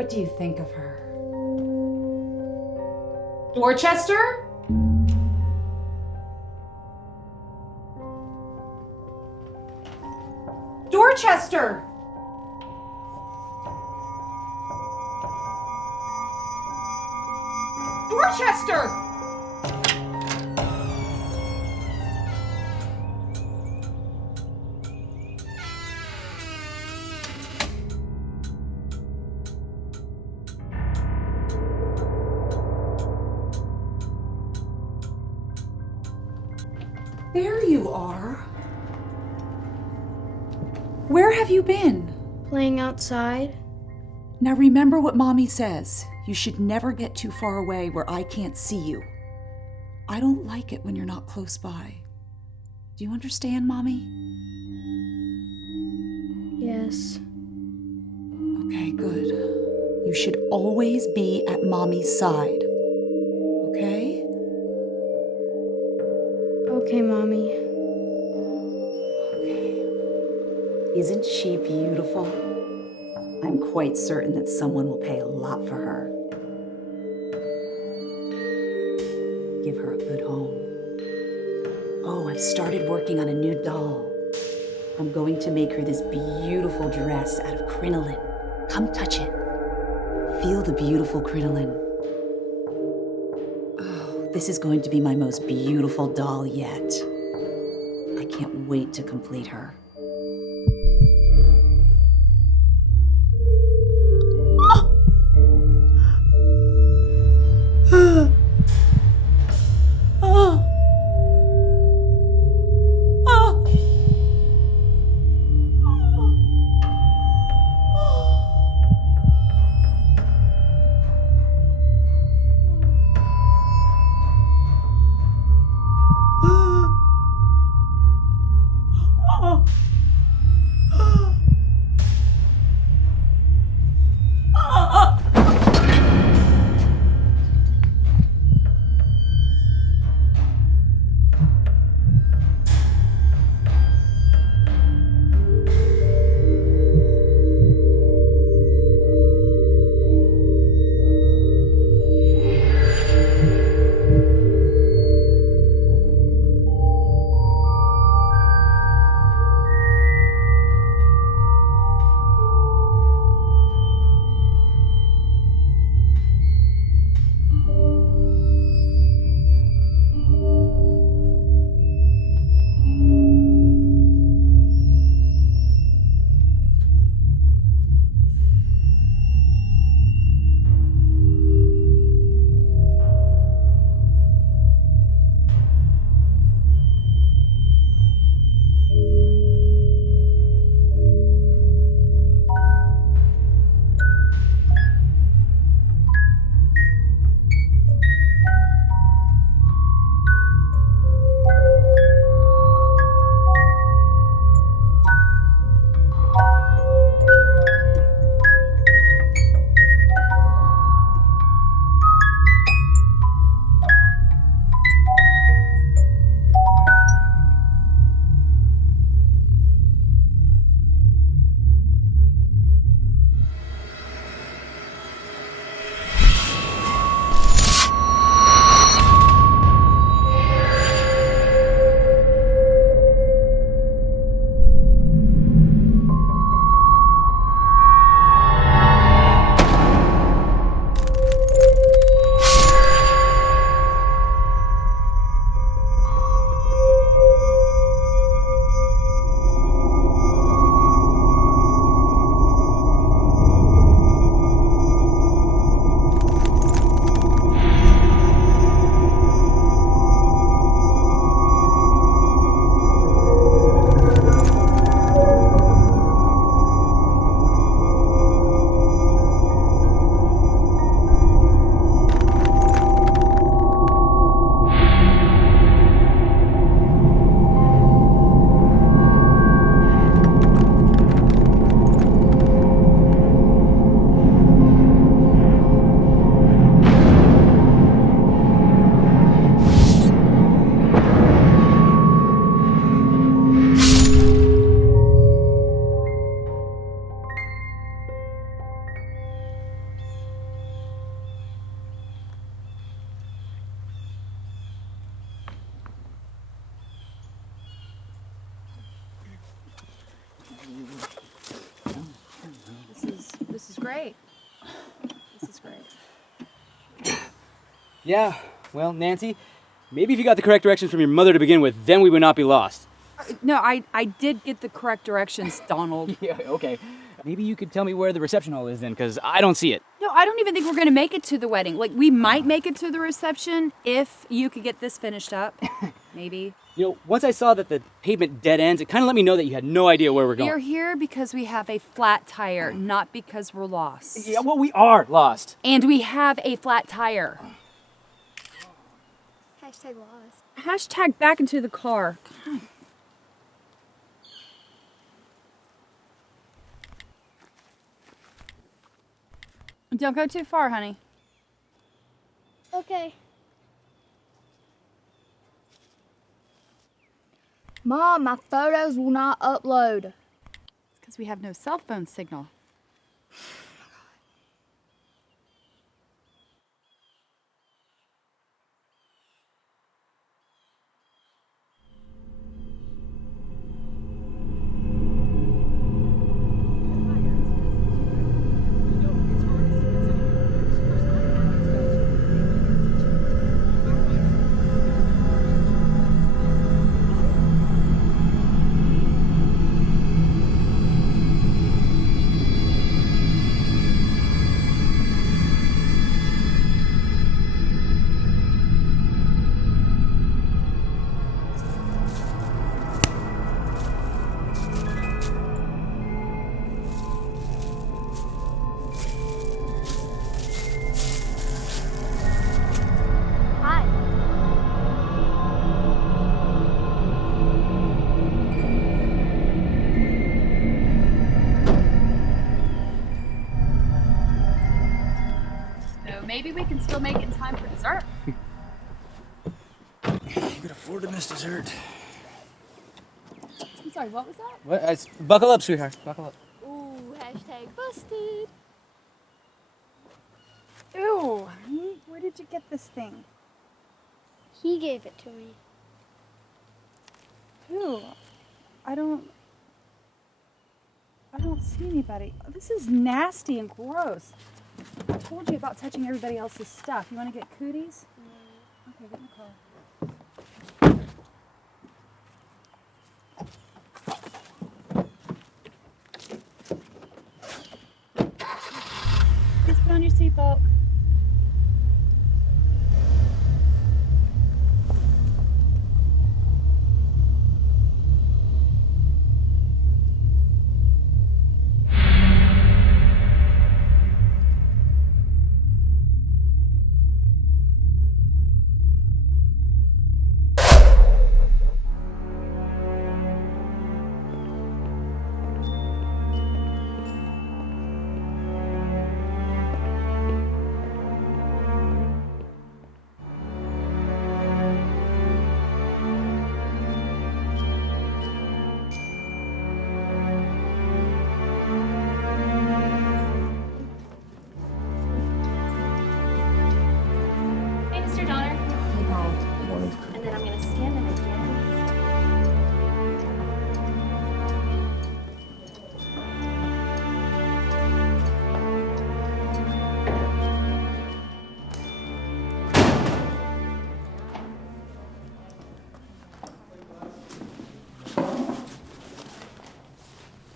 What do you think of her? Dorchester? Dorchester! Dorchester! There you are. Where have you been? Playing outside. Now remember what Mommy says. You should never get too far away where I can't see you. I don't like it when you're not close by. Do you understand, Mommy? Yes. Okay, good. You should always be at Mommy's side. Okay? Okay, Mommy. Isn't she beautiful? I'm quite certain that someone will pay a lot for her. Give her a good home. Oh, I've started working on a new doll. I'm going to make her this beautiful dress out of crinoline. Come touch it. Feel the beautiful crinoline. Oh, this is going to be my most beautiful doll yet. I can't wait to complete her. This is great. This is great. Yeah, well, Nancy, maybe if you got the correct directions from your mother to begin with, then we would not be lost. No, I did get the correct directions, Donald. Yeah, okay. Maybe you could tell me where the reception hall is then, because I don't see it. No, I don't even think we're gonna make it to the wedding. Like, we might make it to the reception if you could get this finished up. Maybe. You know, once I saw that the pavement dead ends, it kind of let me know that you had no idea where we're going. We're here because we have a flat tire, not because we're lost. Yeah, well, we are lost. And we have a flat tire. Hashtag lost. Hashtag back into the car. Don't go too far, honey. Okay. Mom, my photos will not upload. It's because we have no cell phone signal. Hi. So maybe we can still make it in time for dessert. You could afford to miss dessert. I'm sorry, what was that? What? Buckle up, sweetheart. Buckle up. Ooh, hashtag busted. Ew, where did you get this thing? He gave it to me. Ew, I don't see anybody. This is nasty and gross. I told you about touching everybody else's stuff. You want to get cooties? Okay, get in the car. Please put on your seatbelt. Hey, Mr. Donner. Morning. And then I'm going to scan them again.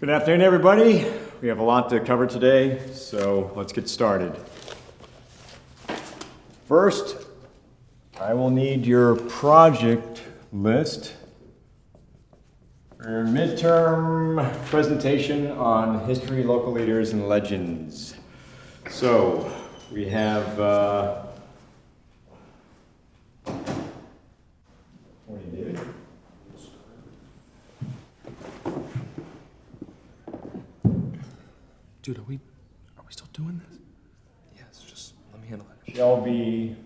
Good afternoon, everybody. We have a lot to cover today, so let's get started. First, I will need your project list for your midterm presentation on history, local leaders, and legends. So, we have, morning, David. Dude, are we still doing this? Yes, just let me handle it. Shelby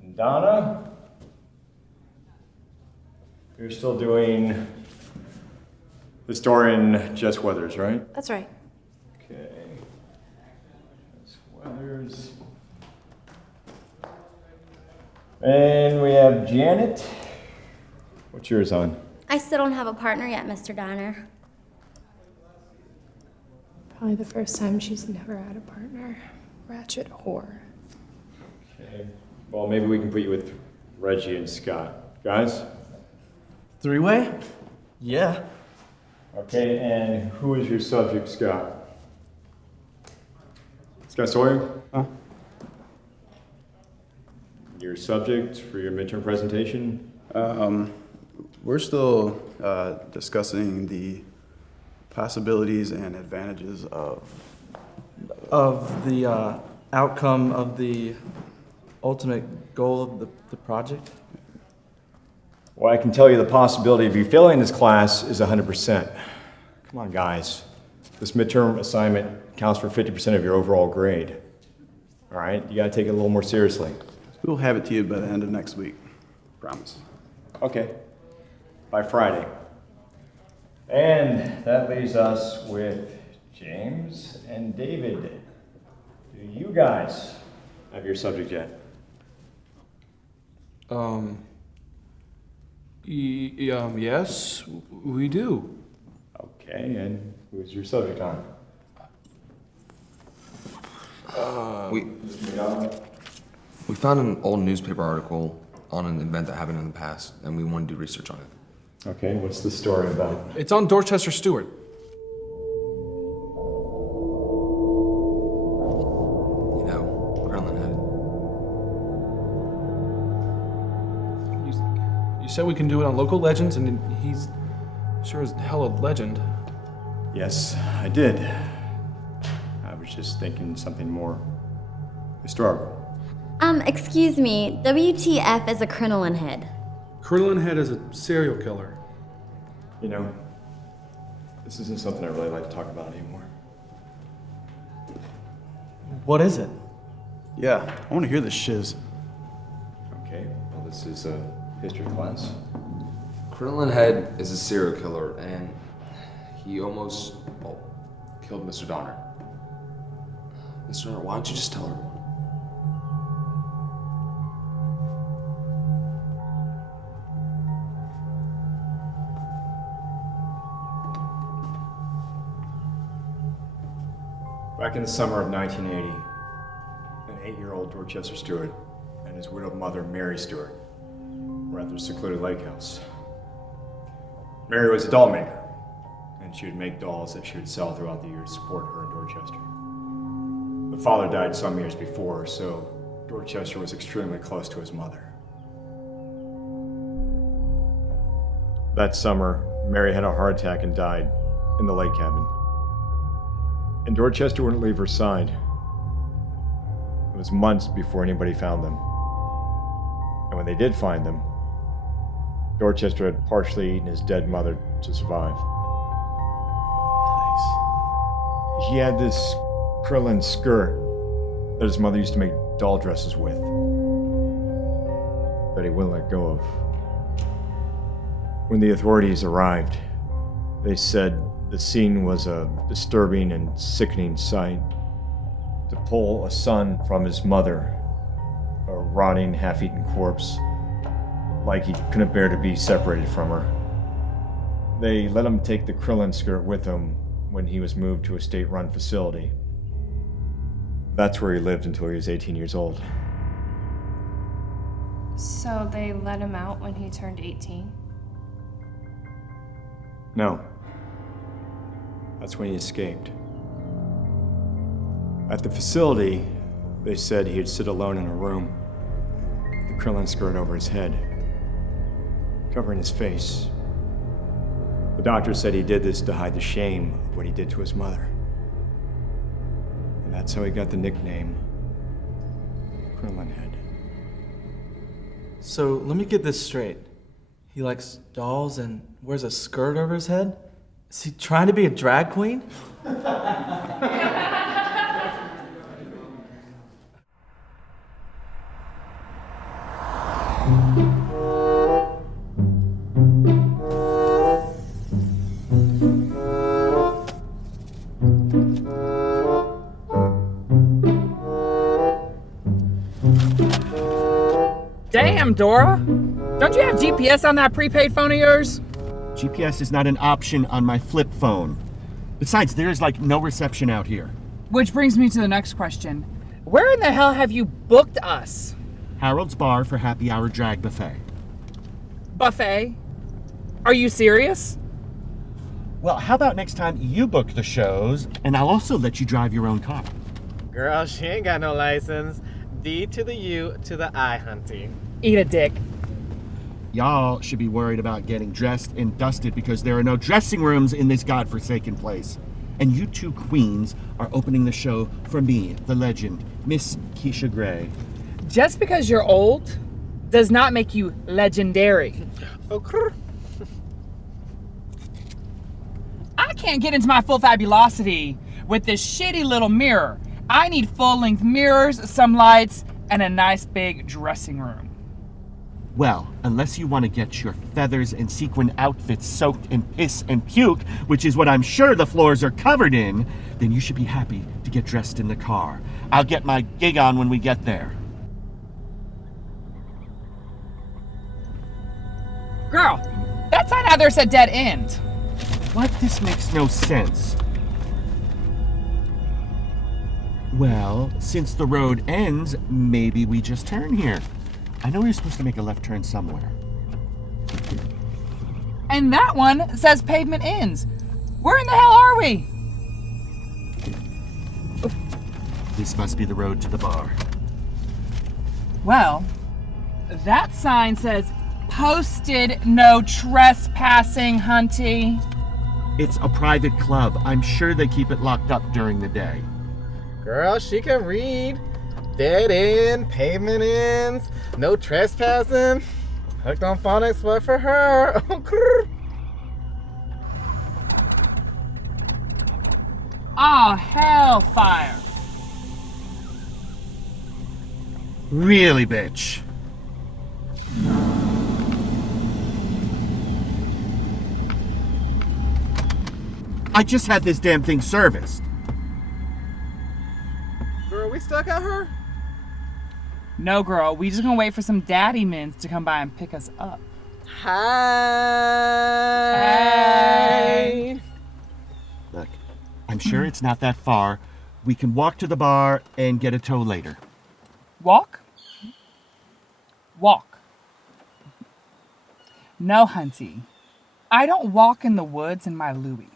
and Donna. You're still doing historian Jess Weathers, right? That's right. Okay. Jess Weathers. And we have Janet. What's yours on? I still don't have a partner yet, Mr. Donner. Probably the first time she's never had a partner. Ratchet whore. Okay. Well, maybe we can put you with Reggie and Scott. Guys? Three-way? Yeah. Okay, and who is your subject, Scott? Scott Sawyer? Huh? Your subject for your midterm presentation? We're still discussing the possibilities and advantages Of the outcome of the ultimate goal of the project? Well, I can tell you the possibility of you failing this class is 100%. Come on, guys. This midterm assignment counts for 50% of your overall grade. All right? You gotta take it a little more seriously. We'll have it to you by the end of next week. Promise. Okay. By Friday. And that leaves us with James and David. Do you guys have your subject yet? Yes, we do. Okay, and who's your subject on? We found an old newspaper article on an event that happened in the past, and we want to do research on it. Okay, what's the story about? It's on Dorchester Stewart. You know, Crinoline Head. You said we can do it on local legends, and he's sure as hell a legend. Yes, I did. I was just thinking something more historical. Excuse me, WTF is a Crinoline Head? Crinoline Head is a serial killer. You know, this isn't something I really like to talk about anymore. What is it? Yeah, I want to hear this shiz. Okay, well, this is a history class. Crinoline Head is a serial killer, and he almost, killed Mr. Donner. Mr. Donner, why don't you just tell everyone? Back in the summer of 1980, an 8-year-old Dorchester Stewart and his widowed mother, Mary Stewart, were at their secluded lake house. Mary was a doll maker, and she would make dolls that she would sell throughout the year to support her in Dorchester. The father died some years before, so Dorchester was extremely close to his mother. That summer, Mary had a heart attack and died in the lake cabin. And Dorchester wouldn't leave her side. It was months before anybody found them. And when they did find them, Dorchester had partially eaten his dead mother to survive. Nice. He had this crinoline skirt that his mother used to make doll dresses with, that he wouldn't let go of. When the authorities arrived, they said the scene was a disturbing and sickening sight. To pull a son from his mother, a rotting, half-eaten corpse, like he couldn't bear to be separated from her. They let him take the crinoline skirt with him when he was moved to a state-run facility. That's where he lived until he was 18 years old. So they let him out when he turned 18? No. That's when he escaped. At the facility, they said he'd sit alone in a room with the crinoline skirt over his head, covering his face. The doctor said he did this to hide the shame of what he did to his mother. And that's how he got the nickname Crinoline Head. So let me get this straight. He likes dolls and wears a skirt over his head? Is he trying to be a drag queen? Damn, Dora! Don't you have GPS on that prepaid phone of yours? GPS is not an option on my flip phone. Besides, there is like no reception out here. Which brings me to the next question. Where in the hell have you booked us? Harold's Bar for happy hour drag buffet. Buffet? Are you serious? Well, how about next time you book the shows, and I'll also let you drive your own car. Girl, she ain't got no license. D to the U to the I, hunty. Eat a dick. Y'all should be worried about getting dressed and dusted because there are no dressing rooms in this godforsaken place. And you two queens are opening the show for me, the legend, Miss Keisha Gray. Just because you're old does not make you legendary. Okay. I can't get into my full fabulosity with this shitty little mirror. I need full-length mirrors, some lights, and a nice big dressing room. Well, unless you want to get your feathers and sequin outfits soaked in piss and puke, which is what I'm sure the floors are covered in, then you should be happy to get dressed in the car. I'll get my gig on when we get there. Girl, that sign out there said dead end. What? This makes no sense. Well, since the road ends, maybe we just turn here. I know you're supposed to make a left turn somewhere. And that one says pavement ends. Where in the hell are we? This must be the road to the bar. Well, that sign says posted no trespassing, hunty. It's a private club. I'm sure they keep it locked up during the day. Girl, she can read. Dead end, pavement ends, no trespassing. Hooked on phonics, what for her? Oh, hellfire. Really, bitch? I just had this damn thing serviced. Girl, we stuck out her? No, girl, we just gonna wait for some daddy mins to come by and pick us up. Hi. Look, I'm sure it's not that far. We can walk to the bar and get a tow later. Walk? Walk. No, hunty. I don't walk in the woods in my Louis.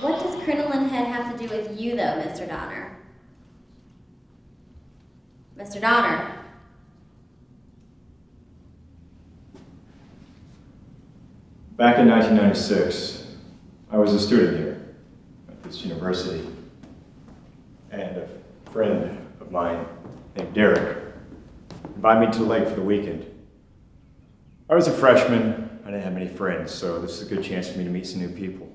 What does Crinoline Head have to do with you, though, Mr. Donner? Mr. Donner? Back in 1996, I was a student here at this university, and a friend of mine named Derek invited me to the lake for the weekend. I was a freshman, I didn't have many friends, so this is a good chance for me to meet some new people.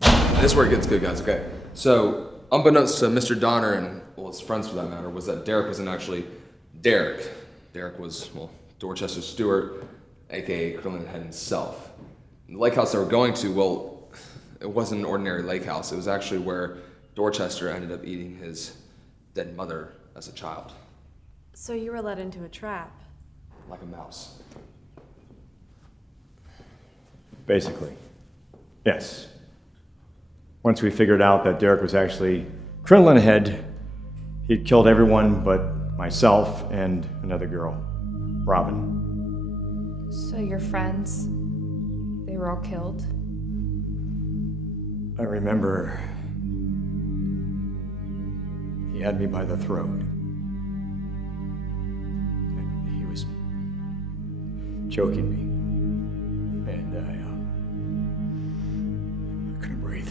This is where it gets good, guys, okay? So, unbeknownst to Mr. Donner and, well, his friends for that matter, was that Derek wasn't actually Derek. Derek was, well, Dorchester Stewart, aka Crinoline Head himself. And the lake house they were going to, well, it wasn't an ordinary lake house. It was actually where Dorchester ended up eating his dead mother as a child. So you were led into a trap. Like a mouse. Basically, yes. Once we figured out that Derek was actually Crinoline Head, he'd killed everyone but myself and another girl, Robin. So your friends, they were all killed? I remember he had me by the throat. And he was choking me. And I couldn't breathe.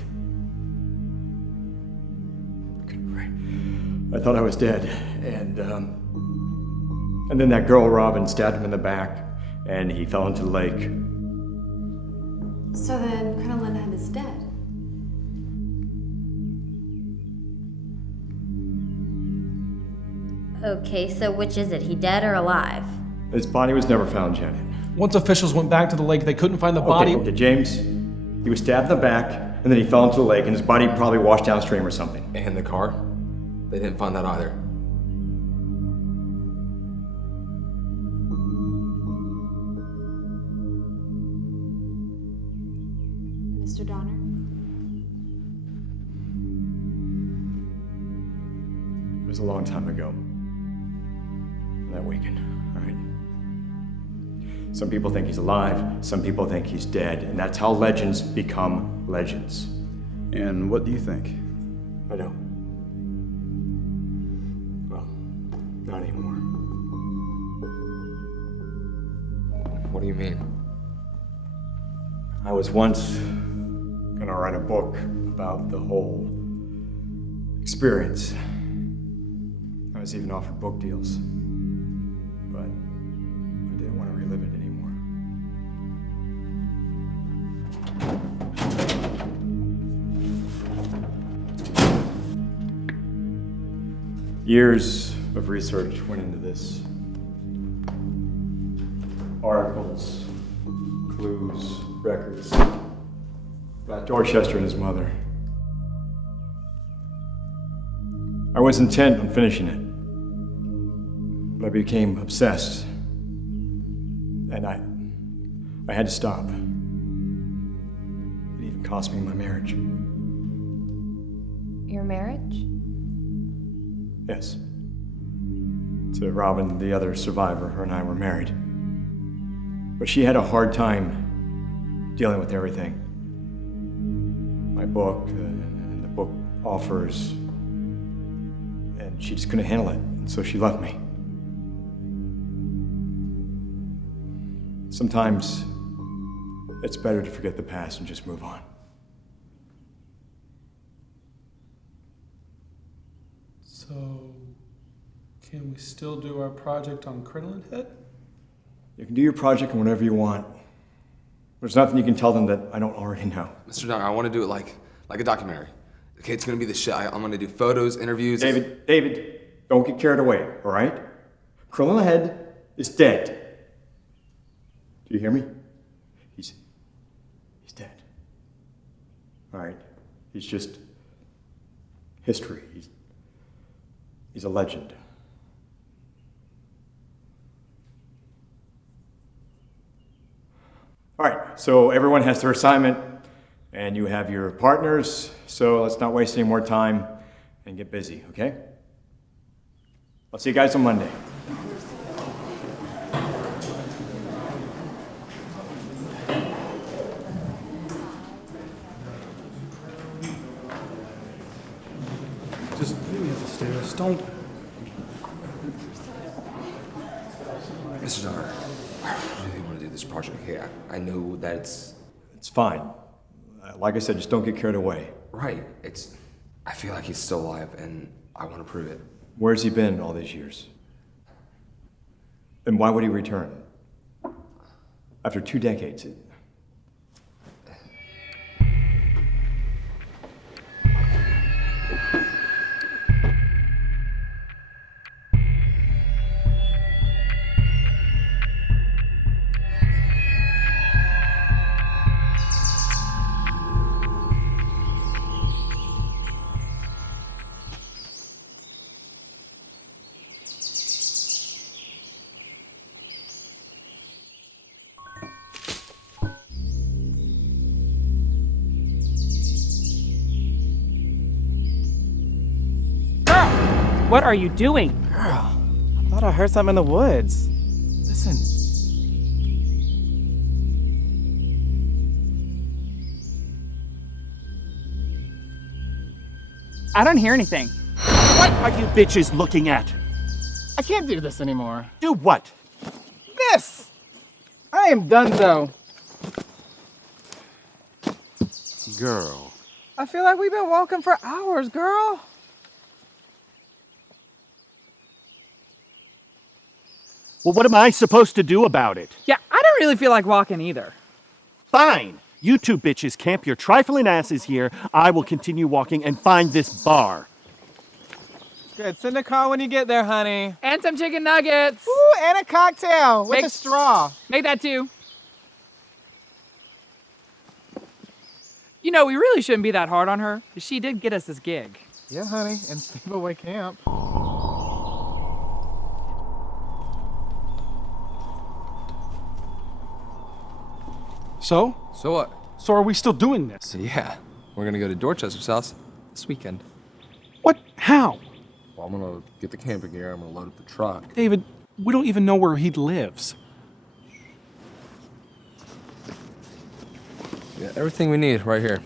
I thought I was dead, and then that girl Robin stabbed him in the back, and he fell into the lake. So then Crinoline Head is dead. Okay, so which is it? He dead or alive? His body was never found, Janet. Once officials went back to the lake, they couldn't find the body. Okay, James, he was stabbed in the back, and then he fell into the lake, and his body probably washed downstream or something. And the car? They didn't find that either. Mr. Donner? It was a long time ago. That weekend, all right? Some people think he's alive, some people think he's dead, and that's how legends become legends. And what do you think? I don't. Well, not anymore. What do you mean? I was once gonna write a book about the whole experience. I was even offered book deals, but I didn't want to relive it anymore. Years of research went into this. Articles, clues, records about Dorchester and his mother. I was intent on finishing it, but I became obsessed, and I had to stop. It even cost me my marriage. Your marriage? Yes. To Robin, the other survivor, her and I were married. But she had a hard time dealing with everything. My book, and the book offers, and she just couldn't handle it, and so she left me. Sometimes it's better to forget the past and just move on. So, can we still do our project on Crinoline Head? You can do your project on whatever you want. There's nothing you can tell them that I don't already know. Mr. Donner, I want to do it like a documentary. Okay, it's gonna be the shit. I'm gonna do photos, interviews. David, don't get carried away, all right? Crinoline Head is dead. Do you hear me? He's dead. All right? He's just history. He's a legend. All right, so everyone has their assignment, and you have your partners, so let's not waste any more time and get busy, okay? I'll see you guys on Monday. Just meet me at the stairs. Don't. Mr. Donner, I really want to do this project. Okay, I know that it's fine. Like I said, just don't get carried away. Right. I feel like he's still alive, and I want to prove it. Where's he been all these years? And why would he return? After 2 decades. What are you doing? Girl, I thought I heard something in the woods. Listen. I don't hear anything. What are you bitches looking at? I can't do this anymore. Do what? This! I am done though. Girl. I feel like we've been walking for hours, girl. Well, what am I supposed to do about it? Yeah, I don't really feel like walking either. Fine. You two bitches camp your trifling asses here. I will continue walking and find this bar. Good. Send a call when you get there, honey. And some chicken nuggets. Ooh, and a cocktail with a straw. Make that too. You know, we really shouldn't be that hard on her. She did get us this gig. Yeah, honey, and Sleepaway Camp. So? So what? So are we still doing this? So yeah, we're gonna go to Dorchester's house this weekend. What? How? Well, I'm gonna get the camping gear, I'm gonna load up the truck. David, we don't even know where he lives. Yeah, everything we need right here.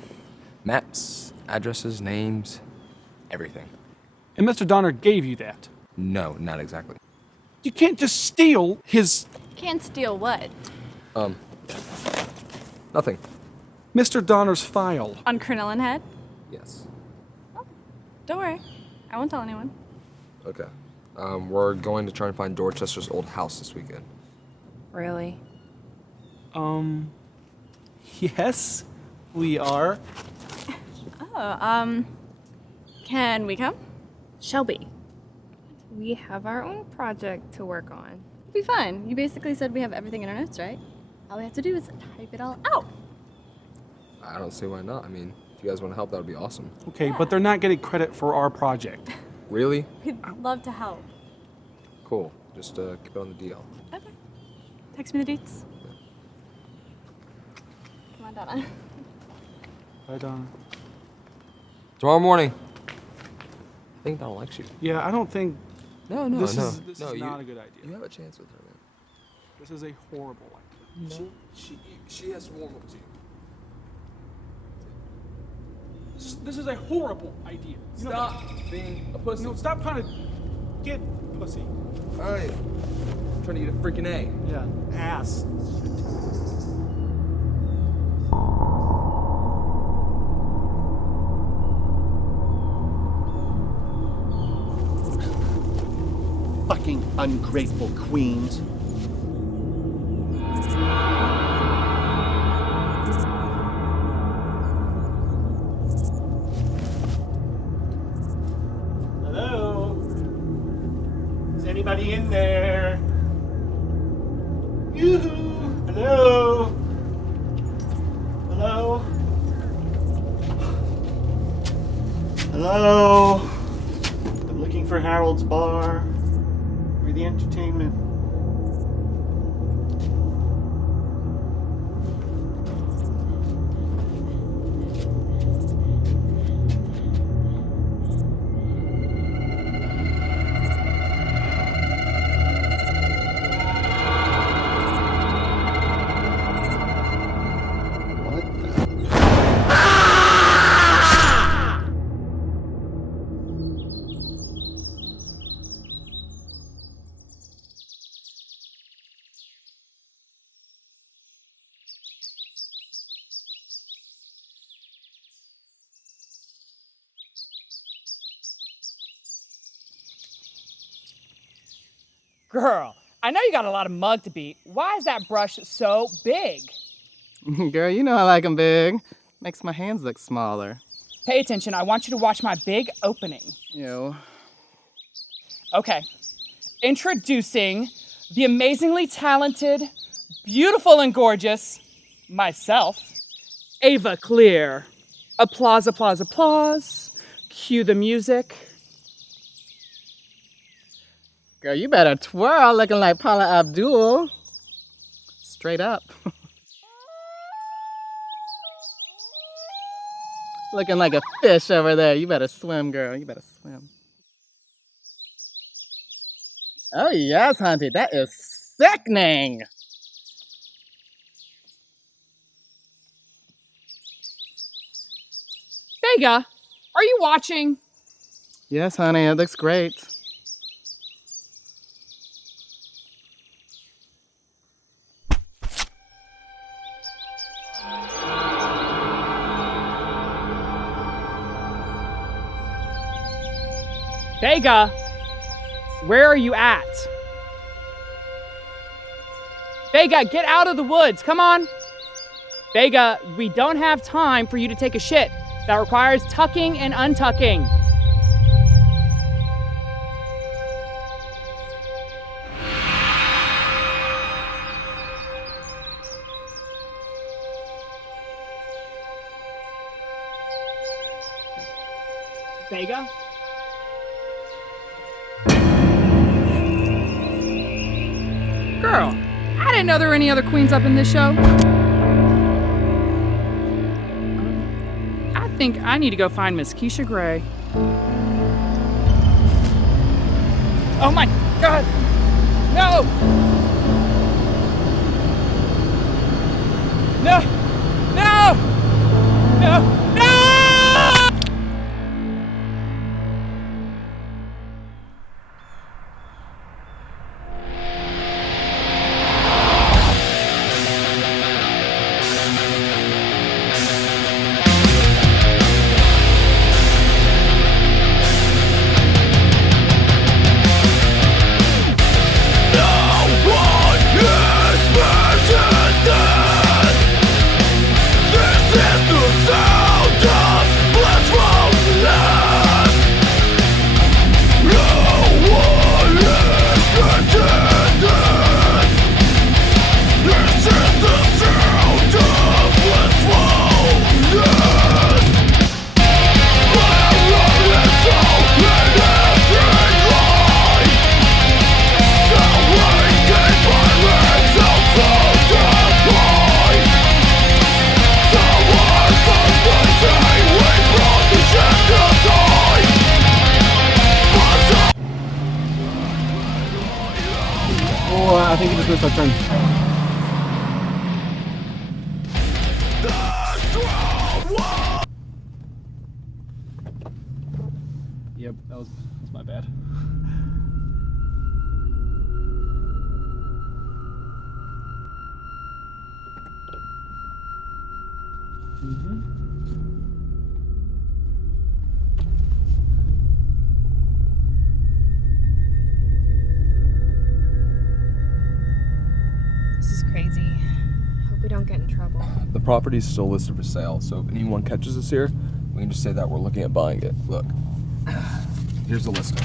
Maps, addresses, names, everything. And Mr. Donner gave you that. No, not exactly. You can't just steal his... Can't steal what? Nothing. Mr. Donner's file. On Crinoline Head? Yes. Don't worry. I won't tell anyone. Okay. We're going to try and find Dorchester's old house this weekend. Really? Yes, we are. Oh, can we come? Shelby. We have our own project to work on. It'll be fun. You basically said we have everything in our notes, right? All we have to do is type it all out. I don't see why not. I mean, if you guys want to help, that would be awesome. Okay, but they're not getting credit for our project. Really? We'd love to help. Cool. Just keep it on the DL. Okay. Text me the dates. Come on, Donna. Bye, Donna. Tomorrow morning. I think Donna likes you. Yeah, I don't think... No, This no. is not a good idea. You have a chance with her, man. This is a horrible idea. No. She has to warm up to you. This is a horrible idea. Stop being a pussy. No, stop trying to get pussy. Alright. I'm trying to get a freaking A. Yeah, ass. Fucking ungrateful queens. Hello? Is anybody in there? Yoo-hoo! Hello? Hello? Hello? I'm looking for Harold's Bar. We're the entertainment. Girl, I know you got a lot of mug to beat. Why is that brush so big? Girl, you know I like them big. Makes my hands look smaller. Pay attention. I want you to watch my big opening. Ew. Okay. Introducing the amazingly talented, beautiful and gorgeous myself, Ava Clear. Applause, applause, applause. Cue the music. Girl, you better twirl looking like Paula Abdul. Straight up. Looking like a fish over there. You better swim, girl. You better swim. Oh, yes, Hunty. That is sickening. Vega, are you watching? Yes, honey. It looks great. Vega, where are you at? Vega, get out of the woods, come on. Vega, we don't have time for you to take a shit. That requires tucking and untucking. Vega? Girl, I didn't know there were any other queens up in this show. think I need to go find Miss Keisha Gray. Oh my God! No! No! No! No! No! Oh, I think he just missed our turn. Yep, that's my bad. This is crazy. Hope we don't get in trouble. The property's still listed for sale, so if anyone catches us here, we can just say that we're looking at buying it. Look, here's the listing.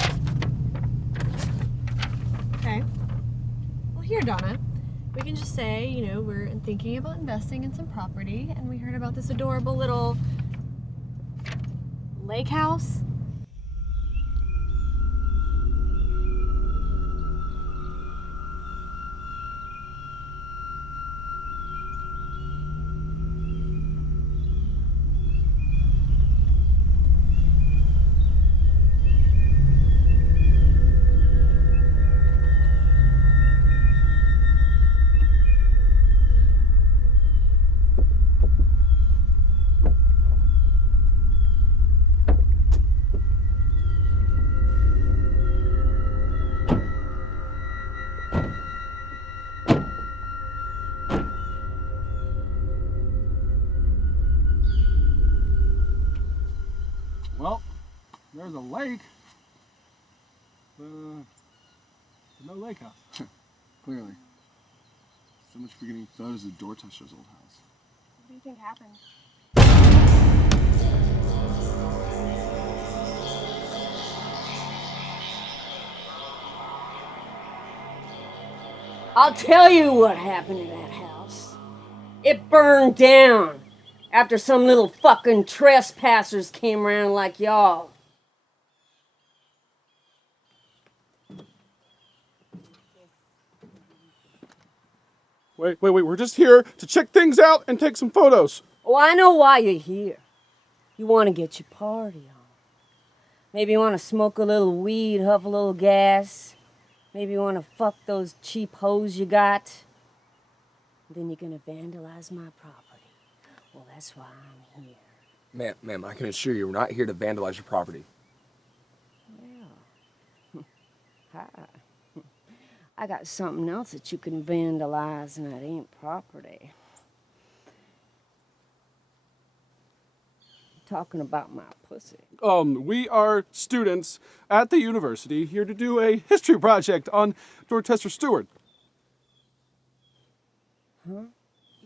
Okay. Well, here, Donna. We can just say, you know, we're thinking about investing in some property, and we heard about this adorable little lake house. Well, there's a lake. No lake house. Clearly. So much for getting photos of Dorchester's old house. What do you think happened? I'll tell you what happened to that house. It burned down after some little fucking trespassers came around like y'all. Wait, we're just here to check things out and take some photos. Oh, I know why you're here. You want to get your party on. Maybe you want to smoke a little weed, huff a little gas. Maybe you want to fuck those cheap hoes you got. Then you're going to vandalize my property. Well, that's why I'm here. Ma'am, I can assure you we're not here to vandalize your property. Well, hi. I got something else that you can vandalize, and that ain't property. I'm talking about my pussy. We are students at the university here to do a history project on Dorchester Stewart. Huh?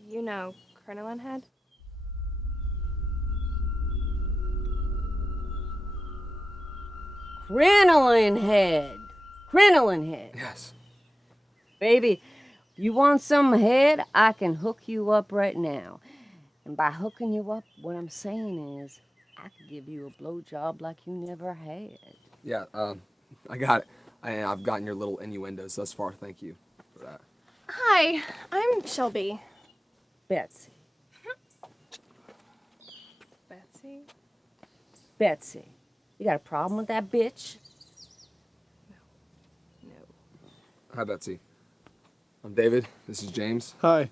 You know Crinoline Head? Crinoline Head. Crinoline Head. Yes. Baby, you want some head? I can hook you up right now. And by hooking you up, what I'm saying is I could give you a blowjob like you never had. Yeah, I got it. I've gotten your little innuendos thus far. Thank you for that. Hi, I'm Shelby. Betsy. Betsy? Betsy, you got a problem with that bitch? Hi, Betsy. I'm David. This is James. Hi.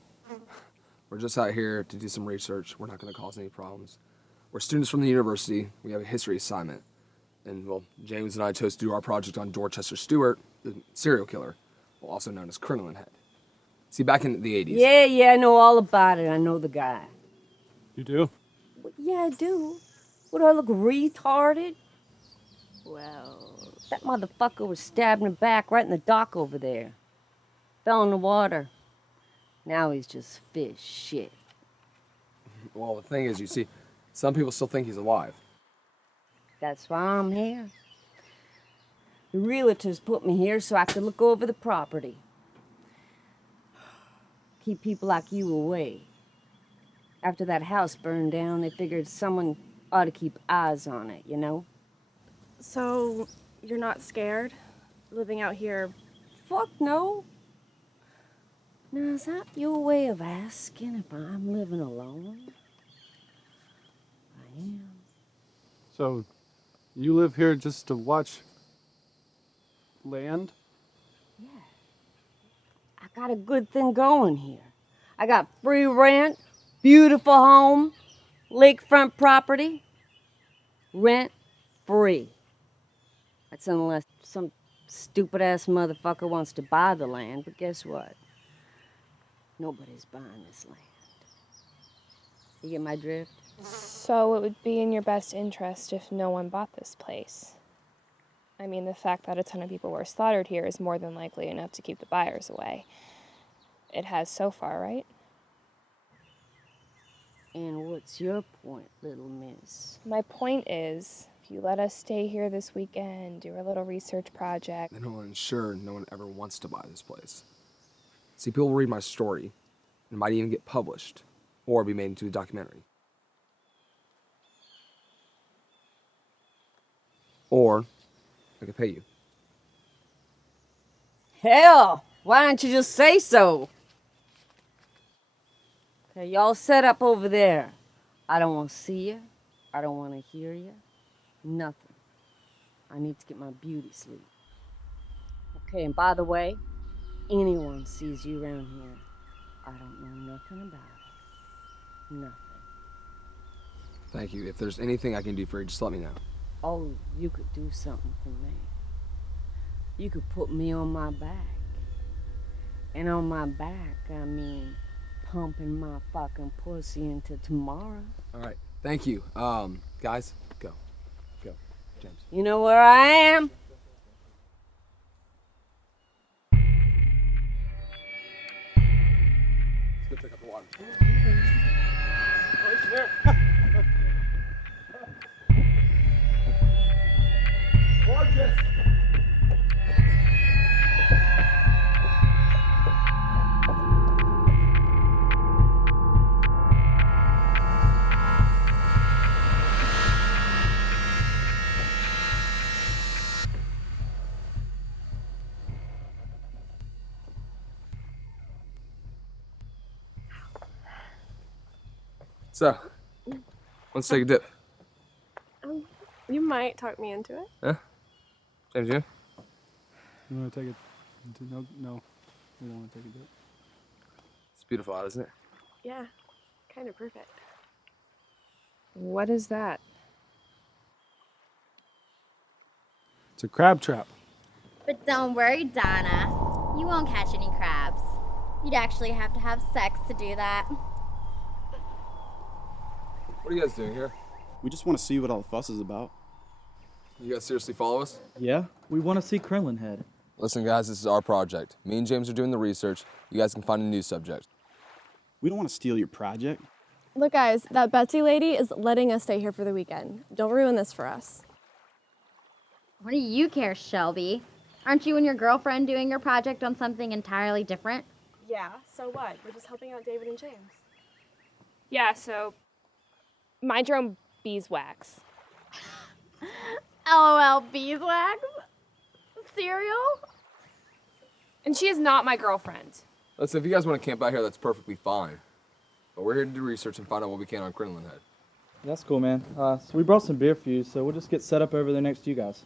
We're just out here to do some research. We're not going to cause any problems. We're students from the university. We have a history assignment. And, well, James and I chose to do our project on Dorchester Stewart, the serial killer, also known as Crinoline Head. See, back in the 80s. Yeah, I know all about it. I know the guy. You do? Well, yeah, I do. What, do I look retarded? Well, that motherfucker was stabbed in the back right in the dock over there. Fell in the water. Now he's just fish shit. Well, the thing is, you see, some people still think he's alive. That's why I'm here. The realtors put me here so I could look over the property. Keep people like you away. After that house burned down, they figured someone ought to keep eyes on it, you know? So, you're not scared? Living out here? Fuck no. Now, is that your way of asking if I'm living alone? I am. So, you live here just to watch land? Yeah. I got a good thing going here. I got free rent, beautiful home, lakefront property, rent free. That's unless some stupid-ass motherfucker wants to buy the land, but guess what? Nobody's buying this land. You get my drift? So it would be in your best interest if no one bought this place. I mean, the fact that a ton of people were slaughtered here is more than likely enough to keep the buyers away. It has so far, right? And what's your point, little miss? My point is, if you let us stay here this weekend, do a little research project... Then we'll ensure no one ever wants to buy this place. See, people will read my story, and it might even get published, or be made into a documentary. Or, I could pay you. Hell, why don't you just say so? Okay, y'all set up over there. I don't want to see you. I don't want to hear you. Nothing. I need to get my beauty sleep. Okay, and by the way, anyone sees you around here, I don't know nothing about it. Nothing. Thank you. If there's anything I can do for you, just let me know. Oh, you could do something for me. You could put me on my back. And on my back, I mean pumping my fucking pussy into tomorrow. All right. Thank you. Guys, go. Go. James. You know where I am? Let's go pick up the water. Gorgeous! So, let's take a dip. You might talk me into it. Yeah? James, you? You want to take it? No, we don't want to take a dip. It's beautiful out, isn't it? Yeah, kind of perfect. What is that? It's a crab trap. But don't worry, Donna. You won't catch any crabs. You'd actually have to have sex to do that. What are you guys doing here? We just want to see what all the fuss is about. You guys seriously follow us? Yeah, we want to see Crinoline Head. Listen, guys, this is our project. Me and James are doing the research. You guys can find a new subject. We don't want to steal your project. Look, guys, that Betsy lady is letting us stay here for the weekend. Don't ruin this for us. What do you care, Shelby? Aren't you and your girlfriend doing your project on something entirely different? Yeah, so what? We're just helping out David and James. Yeah, so mind your own beeswax. LOL, beeswax? Cereal? And she is not my girlfriend. Listen, if you guys want to camp out here, that's perfectly fine. But we're here to do research and find out what we can on Crinoline Head. That's cool, man. So we brought some beer for you, so we'll just get set up over there next to you guys.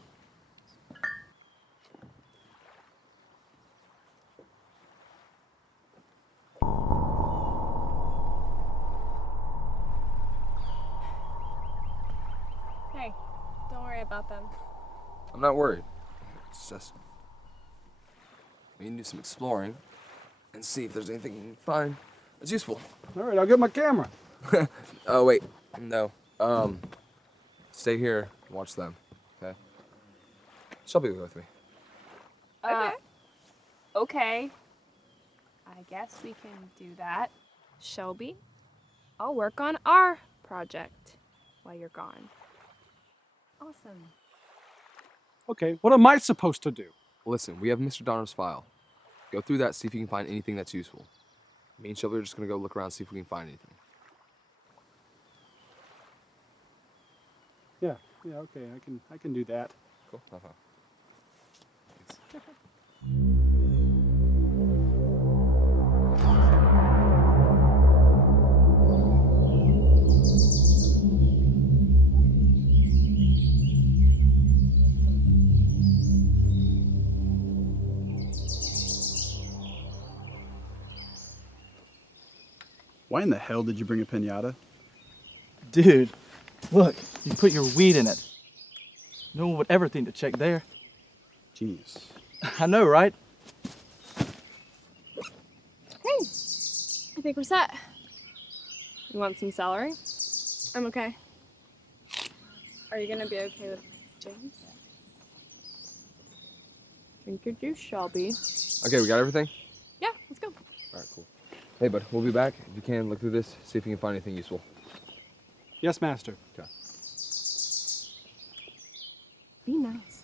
Hey, don't worry about them. I'm not worried. It's just we need to do some exploring and see if there's anything we can find that's useful. All right, I'll get my camera. Oh wait, no. Stay here and watch them. Okay. Shelby will go with me. Okay. I guess we can do that. Shelby, I'll work on our project while you're gone. Awesome. Okay, what am I supposed to do? Listen, we have Mr. Donner's file. Go through that, see if you can find anything that's useful. Me and Shelby are just gonna go look around, see if we can find anything. Yeah, okay, I can do that. Cool. Have fun. Why in the hell did you bring a pinata? Dude, look, you put your weed in it. No one would ever think to check there. Genius. I know, right? Hey, I think we're set. You want some celery? I'm okay. Are you gonna be okay with James? Drink your juice, Shelby. Okay, we got everything? Yeah, let's go. All right, cool. Hey, bud, we'll be back. If you can, look through this, see if you can find anything useful. Yes, master. Okay. Be nice.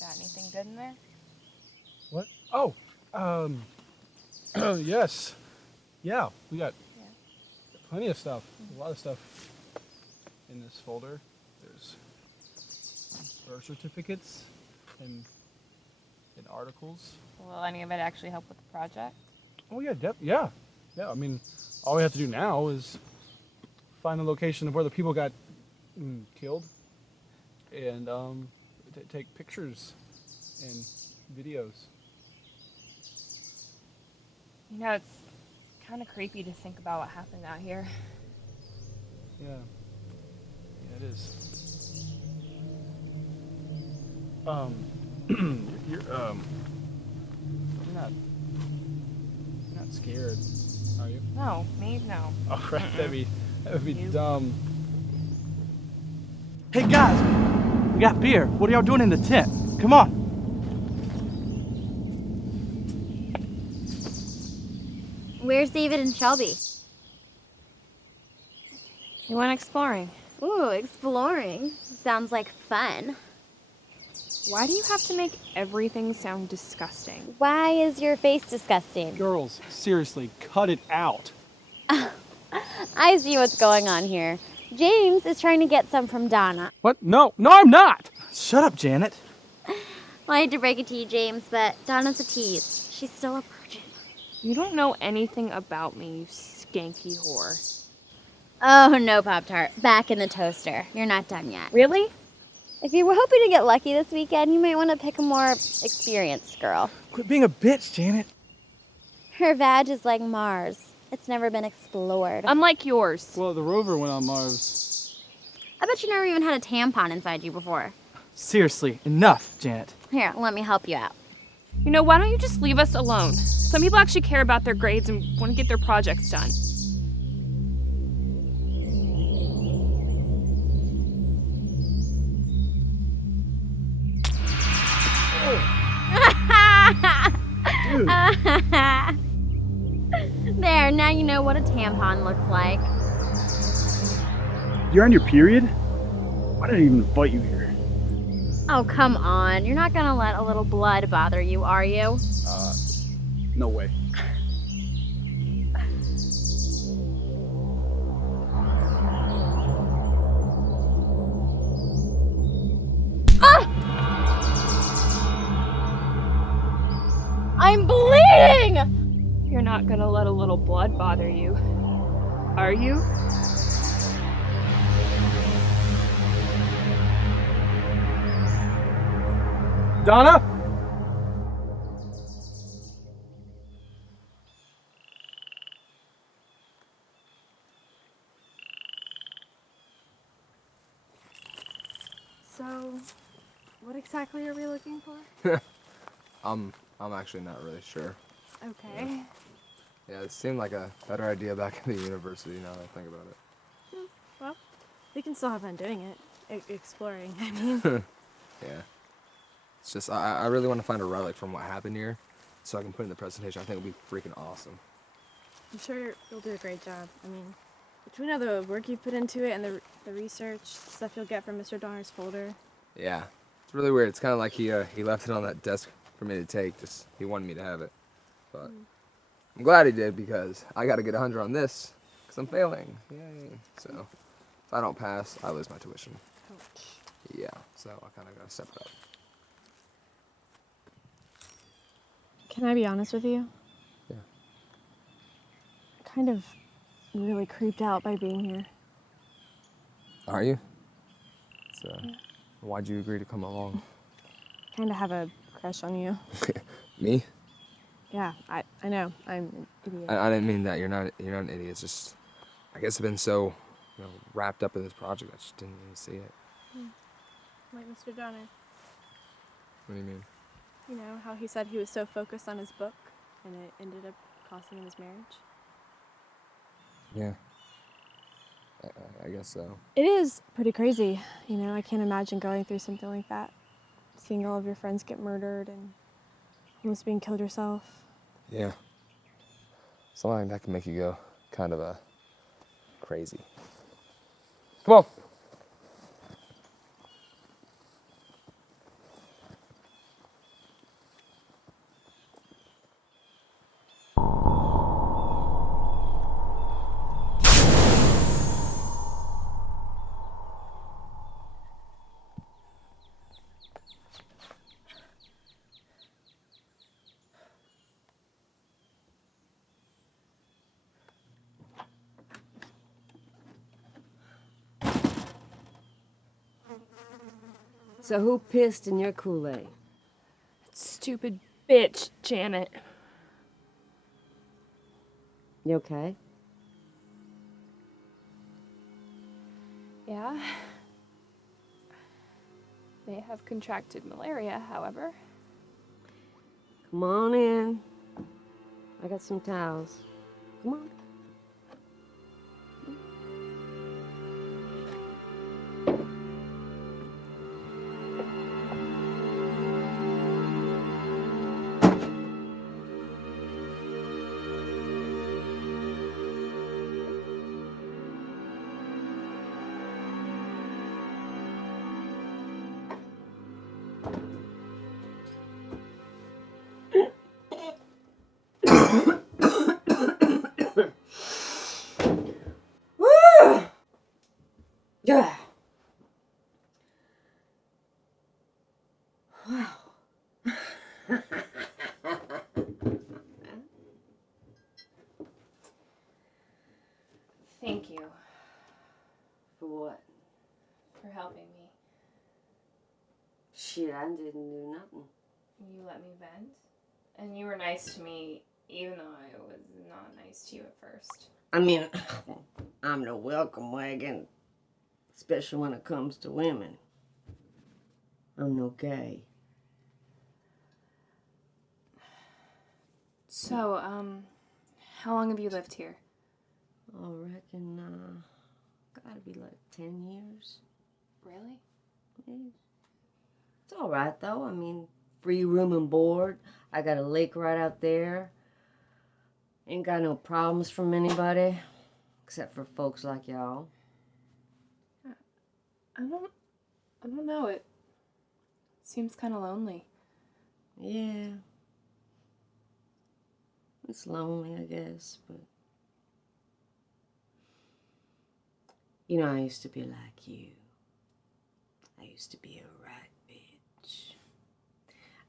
Got anything good in there? What? Oh, yes. Yeah, we got plenty of stuff. A lot of stuff in this folder. There's birth certificates and articles. Will any of it actually help with the project? Oh yeah, yeah. I mean, all we have to do now is find the location of where the people got killed, and take pictures and videos. You know, it's kind of creepy to think about what happened out here. Yeah, it is. You're not scared, are you? No, me, no. Oh, right, that would be dumb. Hey guys, we got beer. What are y'all doing in the tent? Come on. Where's David and Shelby? You went exploring. Ooh, exploring. Sounds like fun. Why do you have to make everything sound disgusting? Why is your face disgusting? Girls, seriously, cut it out. I see what's going on here. James is trying to get some from Donna. What? No, I'm not. Shut up, Janet. Well, I hate to break it to you, James, but Donna's a tease. She's still a virgin. You don't know anything about me, you skanky whore. Oh, no, Pop-Tart. Back in the toaster. You're not done yet. Really? If you were hoping to get lucky this weekend, you might want to pick a more experienced girl. Quit being a bitch, Janet. Her vag is like Mars. It's never been explored. Unlike yours. Well, the rover went on Mars. I bet you never even had a tampon inside you before. Seriously, enough, Janet. Here, let me help you out. You know, why don't you just leave us alone? Some people actually care about their grades and want to get their projects done. There, now you know what a tampon looks like. You're on your period? Why did I even invite you here? Oh, come on. You're not gonna let a little blood bother you, are you? No way. I'm bleeding! You're not gonna let a little blood bother you, are you? Donna? So, what exactly are we looking for? I'm actually not really sure. Okay. Yeah, it seemed like a better idea back in the university now that I think about it. Well, we can still have fun doing it. Exploring, I mean. Yeah. It's just, I really want to find a relic from what happened here so I can put it in the presentation. I think it would be freaking awesome. I'm sure you'll do a great job. I mean, between all the work you've put into it and the research, stuff you'll get from Mr. Donner's folder. Yeah. It's really weird. It's kind of like he left it on that desk for me to take. Just he wanted me to have it. But I'm glad he did because I got to get 100 on this because I'm failing. Yay. So if I don't pass, I lose my tuition. Ouch. Yeah. So I kind of got to step it up. Can I be honest with you? Yeah. I'm kind of really creeped out by being here. Are you? So why'd you agree to come along? Kind of have a crush on you. Me? Yeah, I know. I'm an idiot. I didn't mean that. You're not an idiot. It's just I guess I've been so wrapped up in this project I just didn't even see it. Like Mr. Donner. What do you mean? You know, how he said he was so focused on his book and it ended up costing him his marriage? Yeah. I guess so. It is pretty crazy. You know, I can't imagine going through something like that. Seeing all of your friends get murdered and almost being killed yourself. Yeah. Something like that can make you go kind of crazy. Come on. So who pissed in your Kool-Aid? Stupid bitch, Janet. You okay? Yeah. May have contracted malaria, however. Come on in. I got some towels. Come on. Yeah. Wow. Thank you For what? for helping me. Shit, I didn't do nothing. You let me vent, and you were nice to me, even though I was not nice to you at first. I mean, I'm the welcome wagon, especially when it comes to women. I'm no gay. So, how long have you lived here? I reckon, gotta be like 10 years. Really? Yeah. It's all right, though. I mean, free room and board. I got a lake right out there. Ain't got no problems from anybody, except for folks like y'all. I don't know. It seems kind of lonely. Yeah. It's lonely, I guess, but... You know, I used to be like you. I used to be a right bitch.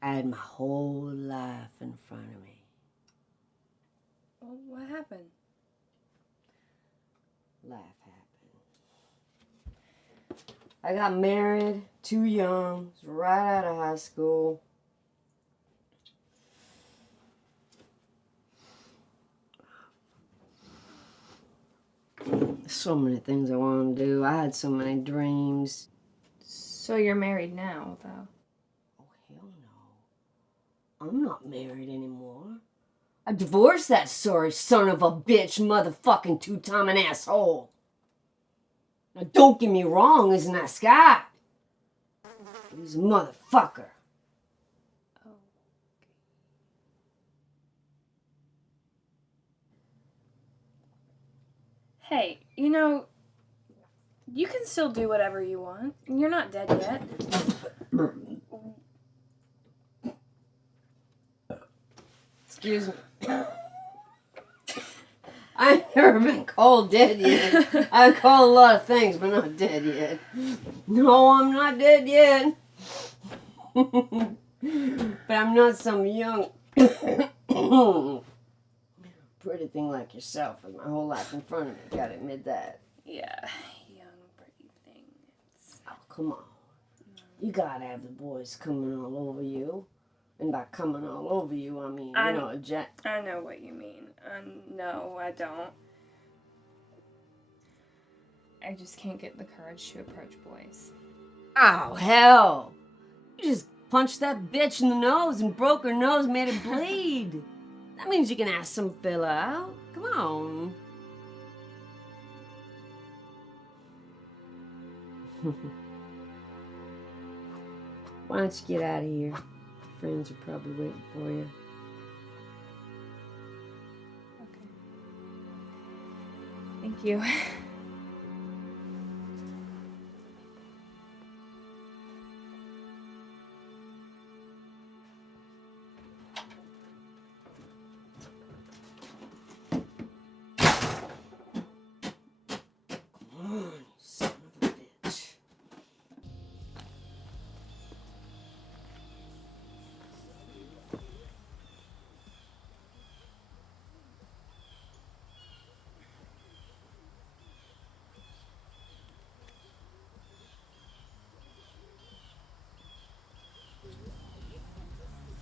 I had my whole life in front of me. Well, what happened? Life happened. I got married too young, right out of high school. So many things I wanted to do. I had so many dreams. So you're married now, though? Oh, hell no. I'm not married anymore. I divorced that sorry son of a bitch, motherfucking two-timing asshole. Now, don't get me wrong, he's a nice guy. But he's a motherfucker. Hey, you know, you can still do whatever you want. You're not dead yet. Excuse me. I've never been called dead yet. I've called a lot of things, but not dead yet. No, I'm not dead yet. But I'm not some young, pretty thing like yourself with my whole life in front of me. Gotta admit that. Yeah, young, pretty things. Oh, come on. You gotta have the boys coming all over you. And by coming all over you, I mean, you know, a jet. I know what you mean. No, I don't. I just can't get the courage to approach boys. Oh, hell. You just punched that bitch in the nose and broke her nose, made it bleed. That means you can ask some fella out. Come on. Why don't you get out of here? Friends are probably waiting for you. Okay. Thank you. Son of a bitch.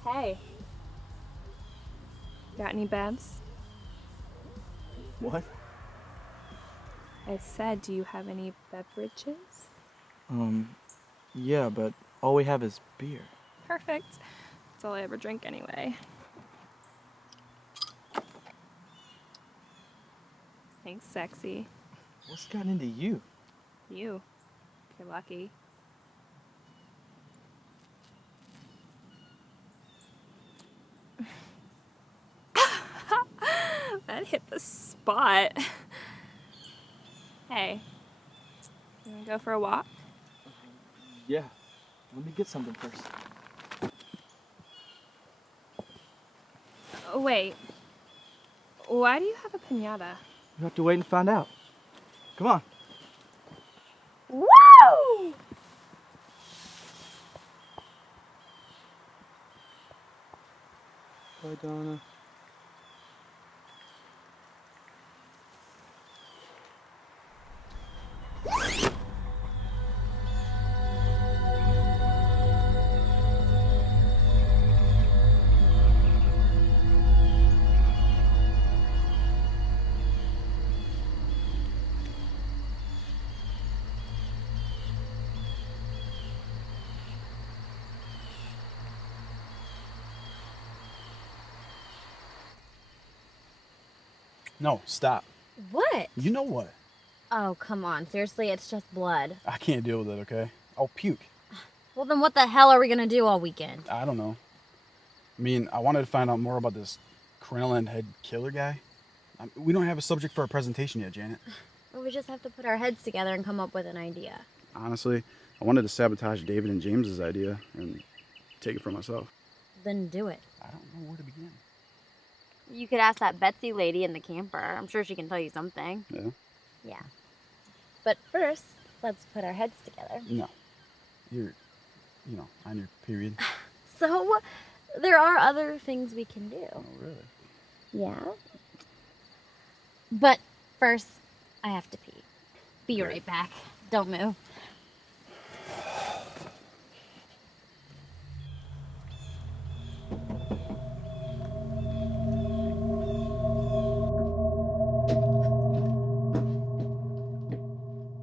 Hey. Got any bevs? What? I said, do you have any beverages? Yeah, but all we have is beer. Perfect. That's all I ever drink anyway. Thanks, sexy. What's gotten into you? You. If you're lucky. That hit the spot. Hey, you wanna go for a walk? Yeah. Let me get something first. Oh, wait. Why do you have a piñata? You have to wait and find out. Come on. Woo! Bye, Donna. No, stop. What? You know what? Oh, come on. Seriously, it's just blood. I can't deal with it, okay? I'll puke. Well, then what the hell are we gonna do all weekend? I don't know. I mean, I wanted to find out more about this Crinoline Head killer guy? We don't have a subject for our presentation yet, Janet. Well, we just have to put our heads together and come up with an idea. Honestly, I wanted to sabotage David and James's idea and take it for myself. Then do it. I don't know where to begin. You could ask that Betsy lady in the camper. I'm sure she can tell you something. Yeah? Yeah. But first, let's put our heads together. No. You're, on your period. So, there are other things we can do. Oh, really? Yeah. But first, I have to pee. Be right back. Don't move.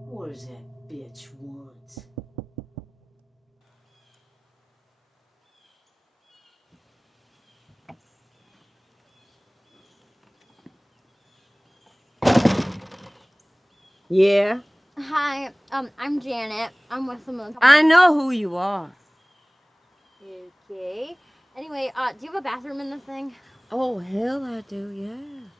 What does that bitch want? Yeah? Hi, I'm Janet. I'm with some of the... I know who you are. Okay. Anyway, do you have a bathroom in this thing? Oh, hell I do, yeah.